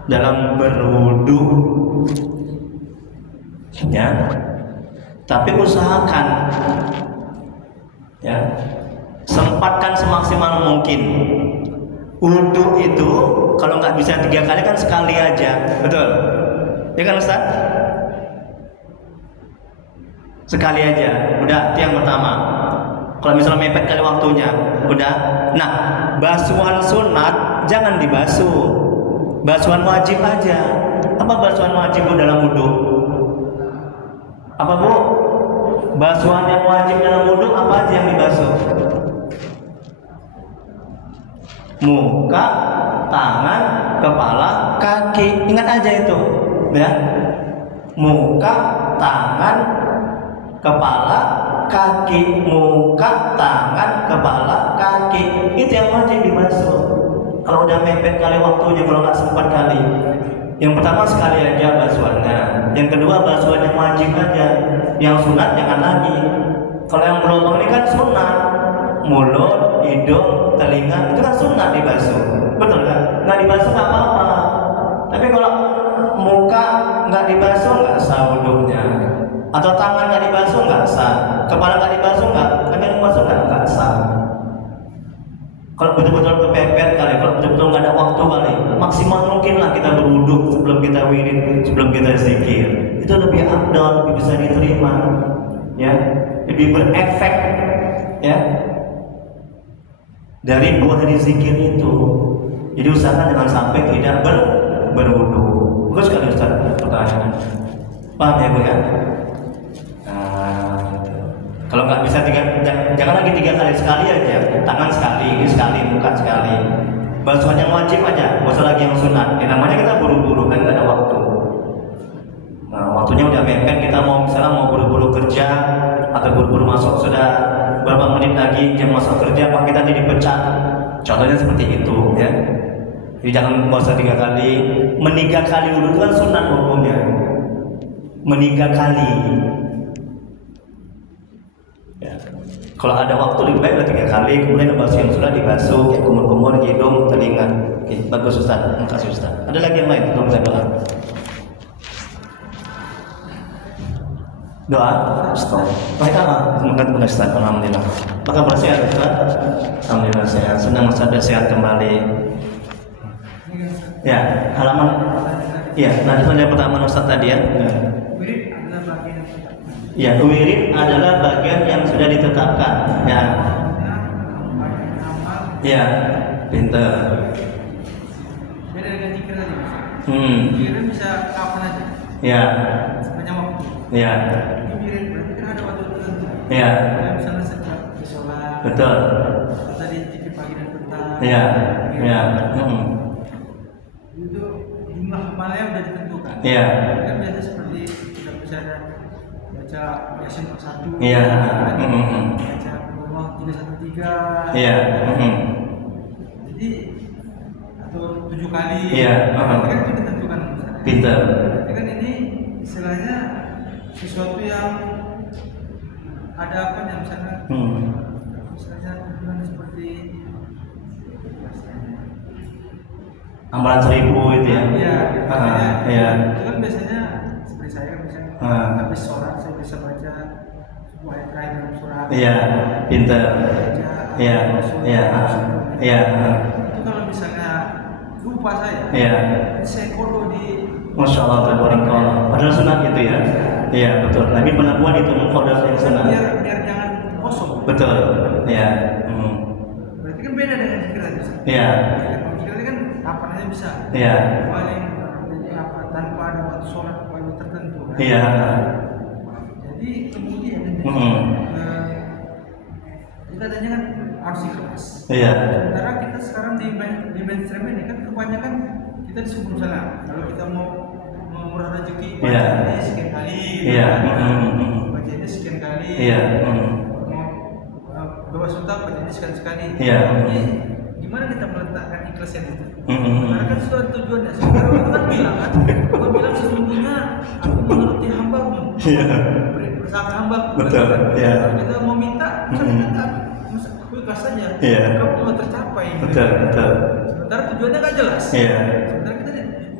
dalam berwudu, ya. Tapi usahakan, ya, sempatkan semaksimal mungkin. Wudu itu kalau nggak bisa 3 kali kan sekali aja, betul? Ya kan Ustaz? Sekali aja, udah itu yang pertama. Kalau misalnya mepet kali waktunya, udah. Nah, basuhan sunat jangan dibasuh, basuhan wajib aja. Apa basuhan wajib Bu dalam wudu? Apa Bu? Basuhan yang wajib dalam wudu apa aja yang dibasuh? Muka, tangan, kepala, kaki. Ingat aja itu, ya. Muka, tangan, kepala, kaki. Muka, tangan, kepala, kaki. Itu yang wajib dibasuh. Kalau udah mepet kali waktunya, kalau nggak sempat kali. Yang pertama sekali aja basuhannya. Yang kedua basuhan yang wajib aja. Yang sunat jangan lagi. Kalau yang berlubang ini kan sunat. Mulut, hidung, telinga itu kan sunat dibasuh, betul kan? Nggak dibasuh nggak apa-apa. Tapi kalau muka nggak dibasuh nggak sah wudunya, atau tangan nggak dibasuh nggak sah, kepala nggak dibasuh nggak dibasuh nggak sah. Kalau betul-betul kepepet kali, kalau betul-betul nggak ada waktu kali, maksimal mungkin lah kita berwudu sebelum kita wirid, sebelum kita zikir. Itu lebih afdal, lebih bisa diterima, ya, lebih berefek, ya. Dari buah dari zikir itu. Jadi usahakan jangan sampai tidak berwudu. Bagus sekali Ustaz pertanyaan. Paham ya Bu ya? Nah, gitu. Kalau nggak bisa jangan lagi 3 kali, sekali aja. Tangan sekali, muka sekali. Basuhan yang wajib aja, nggak usah lagi yang sunat. Namanya kita buru-buru kan nggak ada waktu. Nah, waktunya udah mepet, kita misalnya mau buru-buru kerja atau buru-buru masuk, sudah berapa menit lagi jam masuk kerja, Pak, kita jadi dipecat. Contohnya seperti itu, ya. Jadi jangan puasa 3 kali. Meniga kali dulu kan sunat hukumnya. Meniga kali. Ya. Kalau ada waktu lebih baik 3 kali, kemudian basuh yang sudah dibasuh, kayak kumur-kumur, hidung, telinga. Oke, bagus Ustaz. Terima kasih Ustaz. Ada lagi yang lain? Belum saya doa. Doa, stop. Baik apa? Terima kasih Ustaz. Alhamdulillah. Apa kabar sehat Ustaz? Alhamdulillah sehat. Senang Ustaz sudah sehat kembali. Ya, halaman. Ya, nanti saja pertama Ustaz tadi ya. Ya, wirid adalah bagian yang sudah ditetapkan. Ya. Ya, pinter. Beda dengan zikir tadi. Zikir bisa kapan aja. Ya. Sepanjang waktu. Ya. Zikir berarti kan ada waktu tertentu. Ya. Misalnya sejak sholat. Betul. Tadi zikir pagi dan petang. Ya. Ya. Itu jumlah kepalanya sudah ditentukan. Iya. Kan biasa seperti kita bisa ada baca Yasin 1. Iya. Baca Allah 313. Iya. Jadi atau 7 kali. Iya. Kan itu ditentukan. Pinter. Berarti kan ini istilahnya sesuatu yang ada apa yang misalnya. Misalnya tujuan seperti amalan 1000 itu ya. Iya, Iya. itu kan biasanya seperti saya kan misalnya habis sholat saya bisa baca sebuah ayat terakhir dalam surat. Iya, pinter. Iya, iya, iya. Itu kalau misalnya lupa saya. Iya. Saya kodo di. Masya Allah, tabarakallah. Padahal sunat gitu ya. Iya, betul. Nabi pernah buat itu mengkodok yang sunat. Biar jangan kosong. Betul. Iya. Berarti kan beda dengan zikir tadi. Iya. Zikir tadi kan kapan aja bisa. Iya. Paling jadi apa tanpa ada waktu sholat waktu tertentu. Kan? Iya. Jadi kemudian kita tanya kan harus ikhlas. Iya. Sementara kita sekarang di mainstream ini kan kebanyakan kita disuruh misalnya kalau kita mau murah rezeki bacanya sekian kali. Iya. Bacanya sekian kali. Iya. Mau bebas utang bacanya sekali-sekali. Iya. Gimana kita meletakkan ikhlasnya itu? Karena kan sudah tujuannya. Sekarang itu kan bilang kan, Allah bilang sesungguhnya aku menuruti hambamu. Iya. Bersama hambaku. Betul. Iya. Kalau kita mau minta, kita ikhlas saja. Iya. Kamu mau tercapai. Betul, betul. Sementara tujuannya nggak jelas. Iya. Sementara kita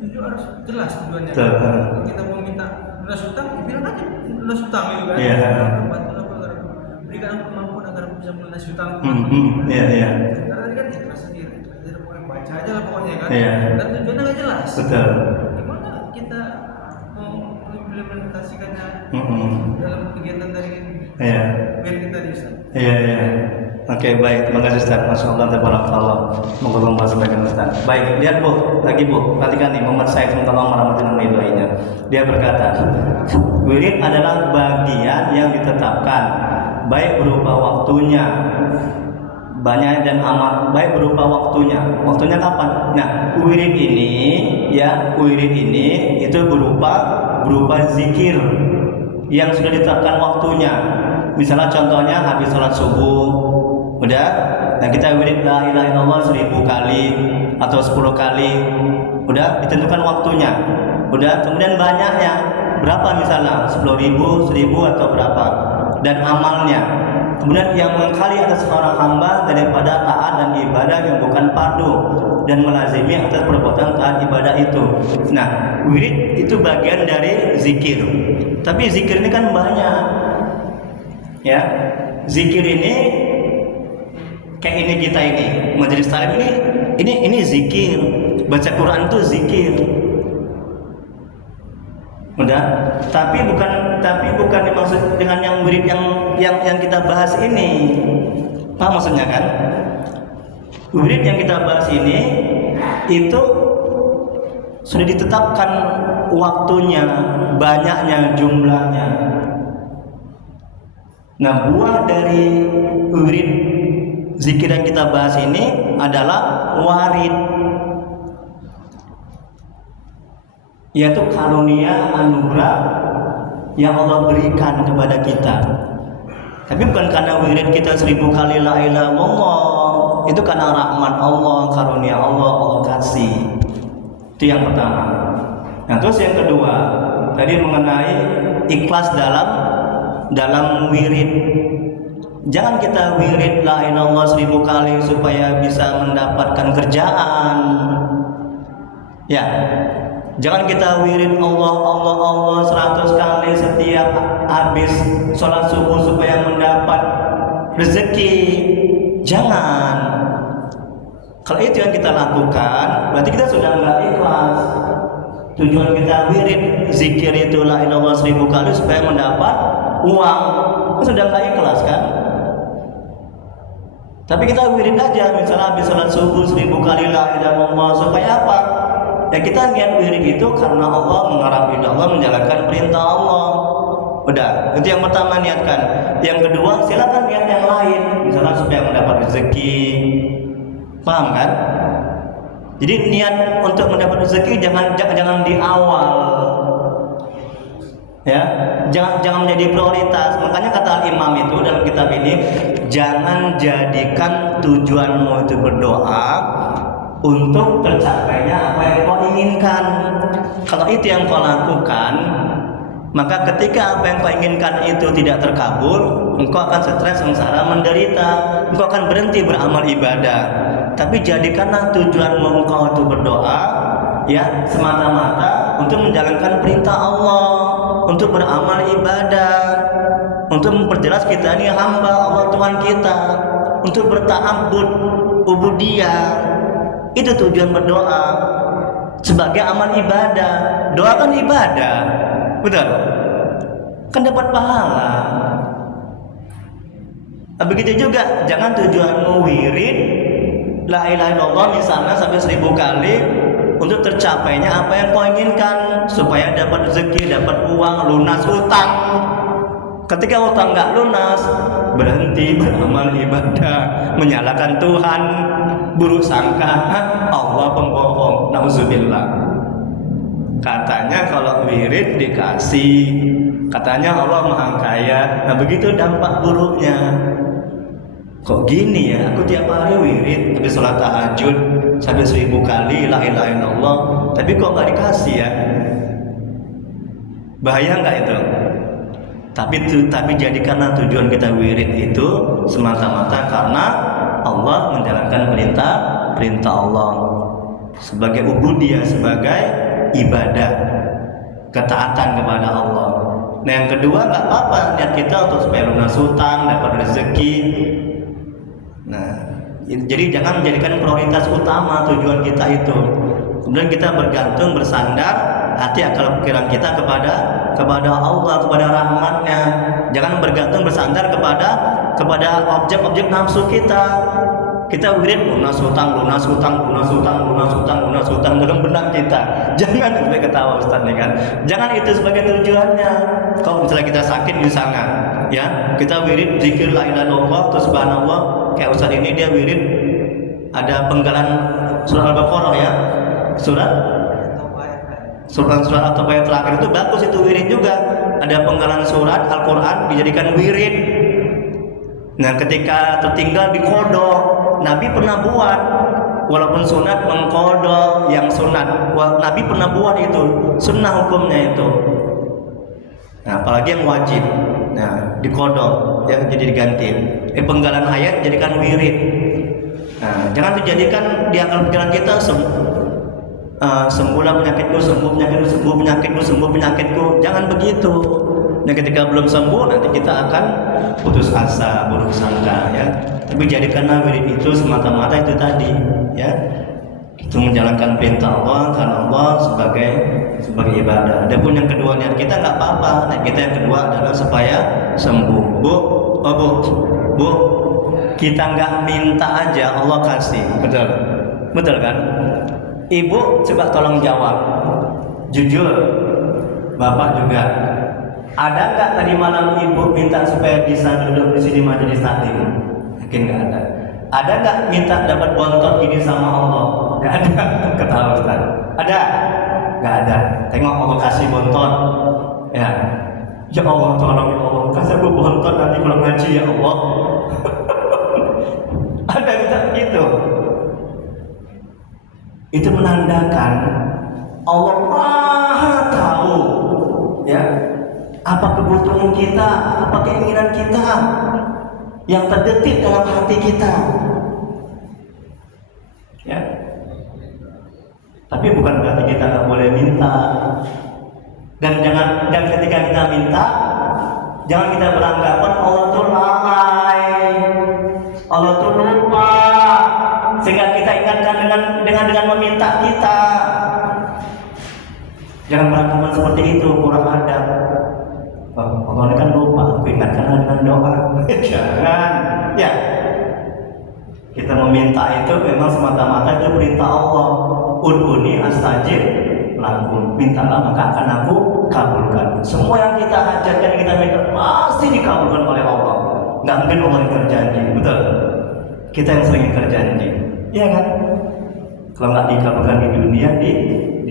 tujuan harus jelas tujuannya. Betul. Kalau kita mau minta lunas utang, bilang aja lunas utang gitu kan. Iya. Bantu apa agar berikan aku kemampuan agar aku bisa melunasi utang. Iya, iya. Sementara tadi kan ikhlas sendiri. Jadi pokoknya baca aja lah pokoknya kan. Iya. Dan tujuannya nggak jelas. Betul. Gimana kita mau implementasikannya dalam kegiatan tadi ini? Iya. Biar kita bisa. Iya, iya. Oke, baik. Terima kasih Ustaz. Masya Allah, tabarakallah. Moga Allah sebagian Ustaz. Baik, lihat Bu, lagi Bu. Perhatikan nih, Muhammad Said sallallahu alaihi wasallam. Dia berkata, wirid adalah bagian yang ditetapkan, baik berupa waktunya, banyak dan amat, baik berupa waktunya. Waktunya kapan? Nah, wirid ini itu berupa zikir yang sudah ditetapkan waktunya. Misalnya contohnya habis sholat subuh, udah, nah kita wirid la ilaha illallah 1000 kali atau 10 kali, udah ditentukan waktunya, udah, kemudian banyaknya berapa, misalnya 10.000, 1000 atau berapa, dan amalnya. Kemudian yang mengkali atas seorang hamba daripada taat dan ibadah yang bukan fardu dan melazimi atas perbuatan taat ibadah itu. Nah, wirid itu bagian dari zikir. Tapi zikir ini kan banyak. Ya, zikir ini kayak ini kita ini majelis taklim ini zikir, baca Quran itu zikir, udah. Tapi bukan dimaksud dengan yang wirid yang kita bahas ini. Apa maksudnya kan? Wirid yang kita bahas ini itu sudah ditetapkan waktunya, banyaknya, jumlahnya. Nah, buah dari wirid zikir yang kita bahas ini adalah warid, yaitu karunia anugerah yang Allah berikan kepada kita. Tapi bukan karena wirid kita 1000 kali la ilaha illallah, itu karena rahmat Allah, karunia Allah, Allah kasih. Itu yang pertama. Nah, terus yang kedua, tadi mengenai ikhlas dalam wirid. Jangan kita wirid la ilaha illallah 1000 kali supaya bisa mendapatkan kerjaan. Ya. Jangan kita wirid Allah 100 kali setiap habis sholat subuh supaya mendapat rezeki. Jangan. Kalau itu yang kita lakukan, berarti kita sudah nggak ikhlas. Tujuan kita wirid zikir itu la ilaha illallah 1000 kali supaya mendapat uang, sudah nggak ikhlas kan? Tapi kita wirid aja, misalnya habis sholat subuh 1000 kali la ilaha illallah, supaya apa? Ya kita niat wirid itu karena Allah, mengharap ridha Allah, menjalankan perintah Allah. Udah, itu yang pertama niatkan. Yang kedua, silakan niat yang lain, misalnya supaya mendapat rezeki. Paham kan? Jadi niat untuk mendapat rezeki jangan di awal. Ya, jangan menjadi prioritas. Makanya kata Imam itu dalam kitab ini, jangan jadikan tujuanmu itu berdoa untuk tercapainya apa yang kau inginkan. Kalau itu yang kau lakukan, maka ketika apa yang kau inginkan itu tidak terkabul, engkau akan stres, sengsara, menderita. Engkau akan berhenti beramal ibadah. Tapi jadikanlah tujuanmu engkau itu berdoa, ya, semata-mata untuk menjalankan perintah Allah, untuk beramal ibadah, untuk memperjelas kita ini hamba Allah Tuhan kita, untuk berta'abbud, ubudiyah. Itu tujuan berdoa sebagai amal ibadah. Doa kan ibadah, betul? Kan dapat pahala. Begitu juga, jangan tujuanmu wirid la ilaha illallah misalnya sampai 1000 kali untuk tercapainya apa yang kau inginkan, supaya dapat rezeki, dapat uang, lunas utang. Ketika utang nggak lunas, berhenti beramal ibadah, menyalahkan Tuhan, buruk sangka, Allah pembohong, nauzubillah. Katanya kalau wirid dikasih, katanya Allah maha kaya. Nah begitu dampak buruknya. Kok gini ya, aku tiap hari wirid, tapi sholat tahajud sampai 1000 kali la ilaha illallah, tapi kok nggak dikasih ya? Bahaya nggak itu? Tapi jadikanlah tujuan kita wirid itu semata-mata karena Allah, menjalankan perintah Allah sebagai ubudiyah, sebagai ibadah, ketaatan kepada Allah. Nah yang kedua, nggak apa-apa niat kita untuk supaya lunas hutang, dapat rezeki. Nah, jadi jangan menjadikan prioritas utama tujuan kita itu. Kemudian kita bergantung, bersandar hati, akal, pikiran kita kepada Allah, kepada rahmatnya. Jangan bergantung, bersandar kepada objek-objek nafsu kita. Kita wirid lunas hutang dalam benak kita. Jangan sampai ketawa Ustaz nih kan. Jangan itu sebagai tujuannya. Kalau misalnya kita sakit misalnya, ya, kita wirid zikir la ilaha illallah atau subhanallah. Kayak Ustaz ini dia wirid ada penggalan surah Al-Baqarah ya. Surat atau ayat terakhir itu bagus, itu wirid juga. Ada penggalan surat Al-Qur'an dijadikan wirid. Nah, ketika tertinggal diqodho. Nabi pernah buat, walaupun sunat mengqodho yang sunat. Nabi pernah buat itu, sunnah hukumnya itu. Nah, apalagi yang wajib. Nah, diqodho ya, jadi diganti. Penggalan ayat jadikan wirid. Nah, jangan dijadikan di akal pikiran kita sembuhlah penyakitku, sembuh penyakitku. Jangan begitu. Nah, ketika belum sembuh nanti kita akan putus asa, buruk sangka ya. Tapi jadikanlah wirid itu semata-mata itu tadi ya. Itu menjalankan perintah Allah karena Allah sebagai ibadah. Adapun yang kedua niat kita nggak apa-apa. Nah, kita yang kedua adalah supaya sembuh. Bu, kita nggak minta aja Allah kasih, betul kan? Ibu coba tolong jawab, jujur, bapak juga. Ada nggak tadi malam ibu minta supaya bisa duduk di sini majelis taklim? Mungkin nggak ada. Ada nggak minta dapat bontot gini sama Allah? Nggak ada. Ketawa Ustaz. Ada? Nggak ada. Tengok Allah kasih bontot. Ya. Ya Allah, tolong ya Allah, kasih aku bontot nanti kalau ngaji ya Allah. Ada minta begitu. Itu menandakan Allah Maha tahu ya, apa kebutuhan kita, apa keinginan kita yang terdetik dalam hati kita. Ya. Tapi bukan berarti kita nggak boleh minta. Dan ketika kita minta, jangan kita beranggapan Allah tuh lalai, Allah tuh lupa, sehingga kita ingatkan dengan meminta kita. Jangan beranggapan seperti itu, kurang adab. Allah ini kan lupa, aku ingatkan dengan doa. Jangan, ya. Kita meminta itu memang semata-mata itu perintah Allah. Ud'uni astajib lakum. Mintalah maka akan aku kabulkan. Semua yang kita hajatkan, kita minta pasti dikabulkan oleh Allah. Nggak mungkin Allah yang berjanji, betul? Kita yang sering ingkar janji, iya kan? Kalau nggak dikabulkan di dunia, di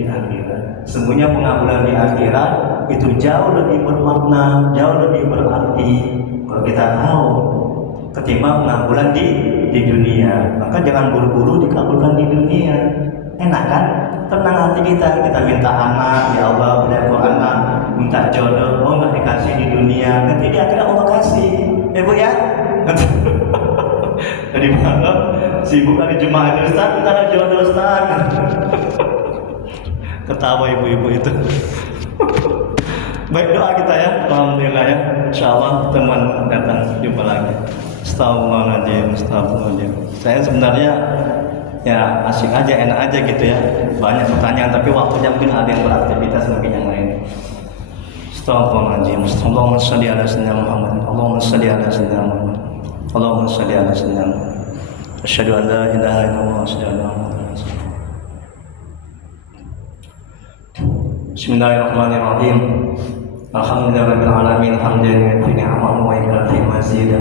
akhirat. Sesungguhnya pengabulan di akhirat itu jauh lebih bermakna, jauh lebih berarti kalau kita tahu ketimbang pengabulan di dunia. Maka jangan buru-buru dikabulkan di dunia. Enak kan? Tenang hati kita minta anak, ya Allah beri aku anak, minta jodoh, oh nggak dikasih di dunia, nanti di akhirat Allah kasih, Bu ya. Tadi malam sibuk hari Jumat itu, Ustaz, minta jodoh Ustaz. Ketawa ibu-ibu itu. Baik, doa kita ya, alhamdulillah ya, insyaallah teman datang jumpa lagi. Astagfirullahaladzim. Saya sebenarnya ya asik aja, enak aja gitu ya, banyak pertanyaan tapi waktunya mungkin ada yang beraktivitas mungkin yang lain. Astagfirullahaladzim. Allahumma shalli ala sayyidina Muhammad. Allahumma shalli ala sayyidina Muhammad. Allahumma shalli ala sayyidina Muhammad. Asyhadu an la ilaha illallah wa asyhadu anna Muhammadan rasulullah. Bismillahirrahmanirrahim. Alhamdulillahirabbil alamin, hamdan fi ni'amahu wa ikrafi mazida.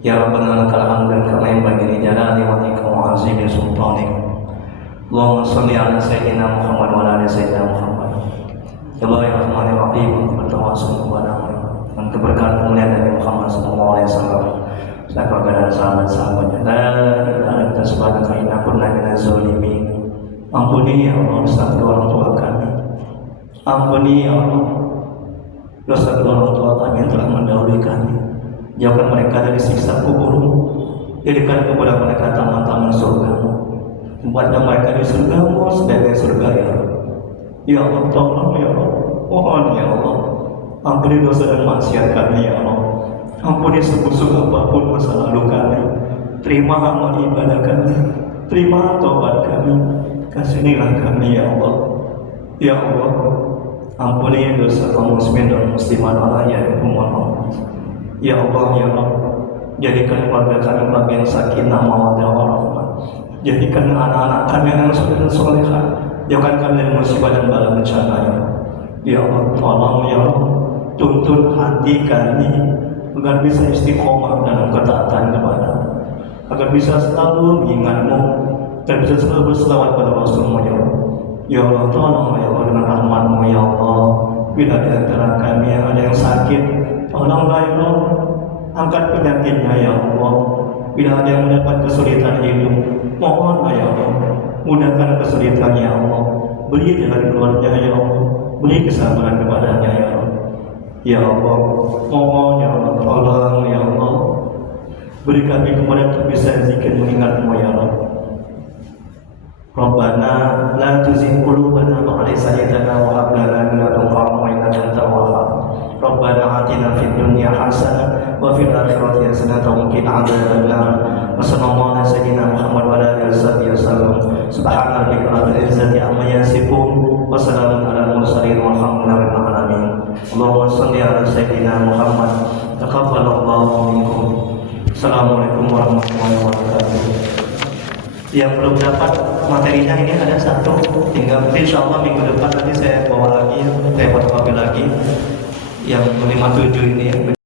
Ya Rabbana lakal hamdu kama yanbaghi li jalali wajhika wa 'azimi sultanik. Allahumma shalli ala sayyidina Muhammad wa ala ali sayyidina Muhammad. Ya Allah ya Rahman ya Rahim, bertawassul kepadamu dengan keberkahan mulia Nabi Muhammad sallallahu alaihi wasallam. Sahabat dan sahabat-sahabatnya. La ilaha illa anta subhanaka inna kunna minaz zalimin. Ampuni ya Allah dosa orang tua kami. Ampuni ya Allah dosa orang tua kami yang telah mendahului kami. Jauhkan mereka dari siksa kubur-Mu. Jadikan kepada mereka taman-taman surga-Mu. Tempatkan mereka di surga-Mu sebagai surga ya Allah. Ya Allah, tolong ya Allah. Mohon ya Allah. Ampuni dosa dan maksiat kami ya Allah. Ampuni sebusuk apapun masa lalu kami. Terima amal ibadah kami. Terima taubat kami. Kasihanilah kami ya Allah. Ya Allah, ampuni dosa kaum muslimin dan muslimat alaihi Muhammad. Ya Allah ya Rabb, jadikan keluarga kami keluarga yang sakinah mawaddah warahmah. Jadikan anak-anak kami yang soleh dan solehah. Jauhkan kami dari musibah dan bala bencana ya Allah. Ya Allah, tolong ya Allah, tuntun hati kami agar bisa istiqomah dalam ketaatan kepada-Mu, agar bisa selalu mengingat-Mu dan bisa selalu berselawat pada Rasul-Mu ya Allah. Ya Allah, tolong ya Allah dengan rahmat-Mu ya Allah. Bila di antara kami yang ada yang sakit, tolonglah ya Allah, angkat penyakitnya ya Allah. Bila ada yang mendapat kesulitan hidup, mohonlah ya Allah, mudahkan kesulitannya ya Allah. Beri jalan keluarnya ya Allah, beri kesabaran kepadanya ya Allah. Ya Allah, mohon ya Allah, tolong ya Allah, beri kami kemudahan untuk bisa zikir mengingat-Mu ya Allah. Rabbana la tuzigh qulubana ba'da idh hadaytana wa hab lana min ladunka rahmatan innaka antal wahhab. Rabbana atina fid dunya hasanah wa fil akhirati hasanah wa qina adzabannar. Wa sallallahu ala sayyidina Muhammad wa ala alihi wasallam. Subhana rabbika rabbil izzati amma yasifun wa salamun alal mursalin walhamdulillahi rabbil alamin. Allahumma shalli ala sayyidina Muhammad. Taqabbalallahu minkum. Assalamualaikum warahmatullahi wabarakatuh. Yang belum dapat materinya ini ada satu, tinggal insyaallah minggu depan nanti saya bawa lagi, saya fotokopi lagi yang 57 ini.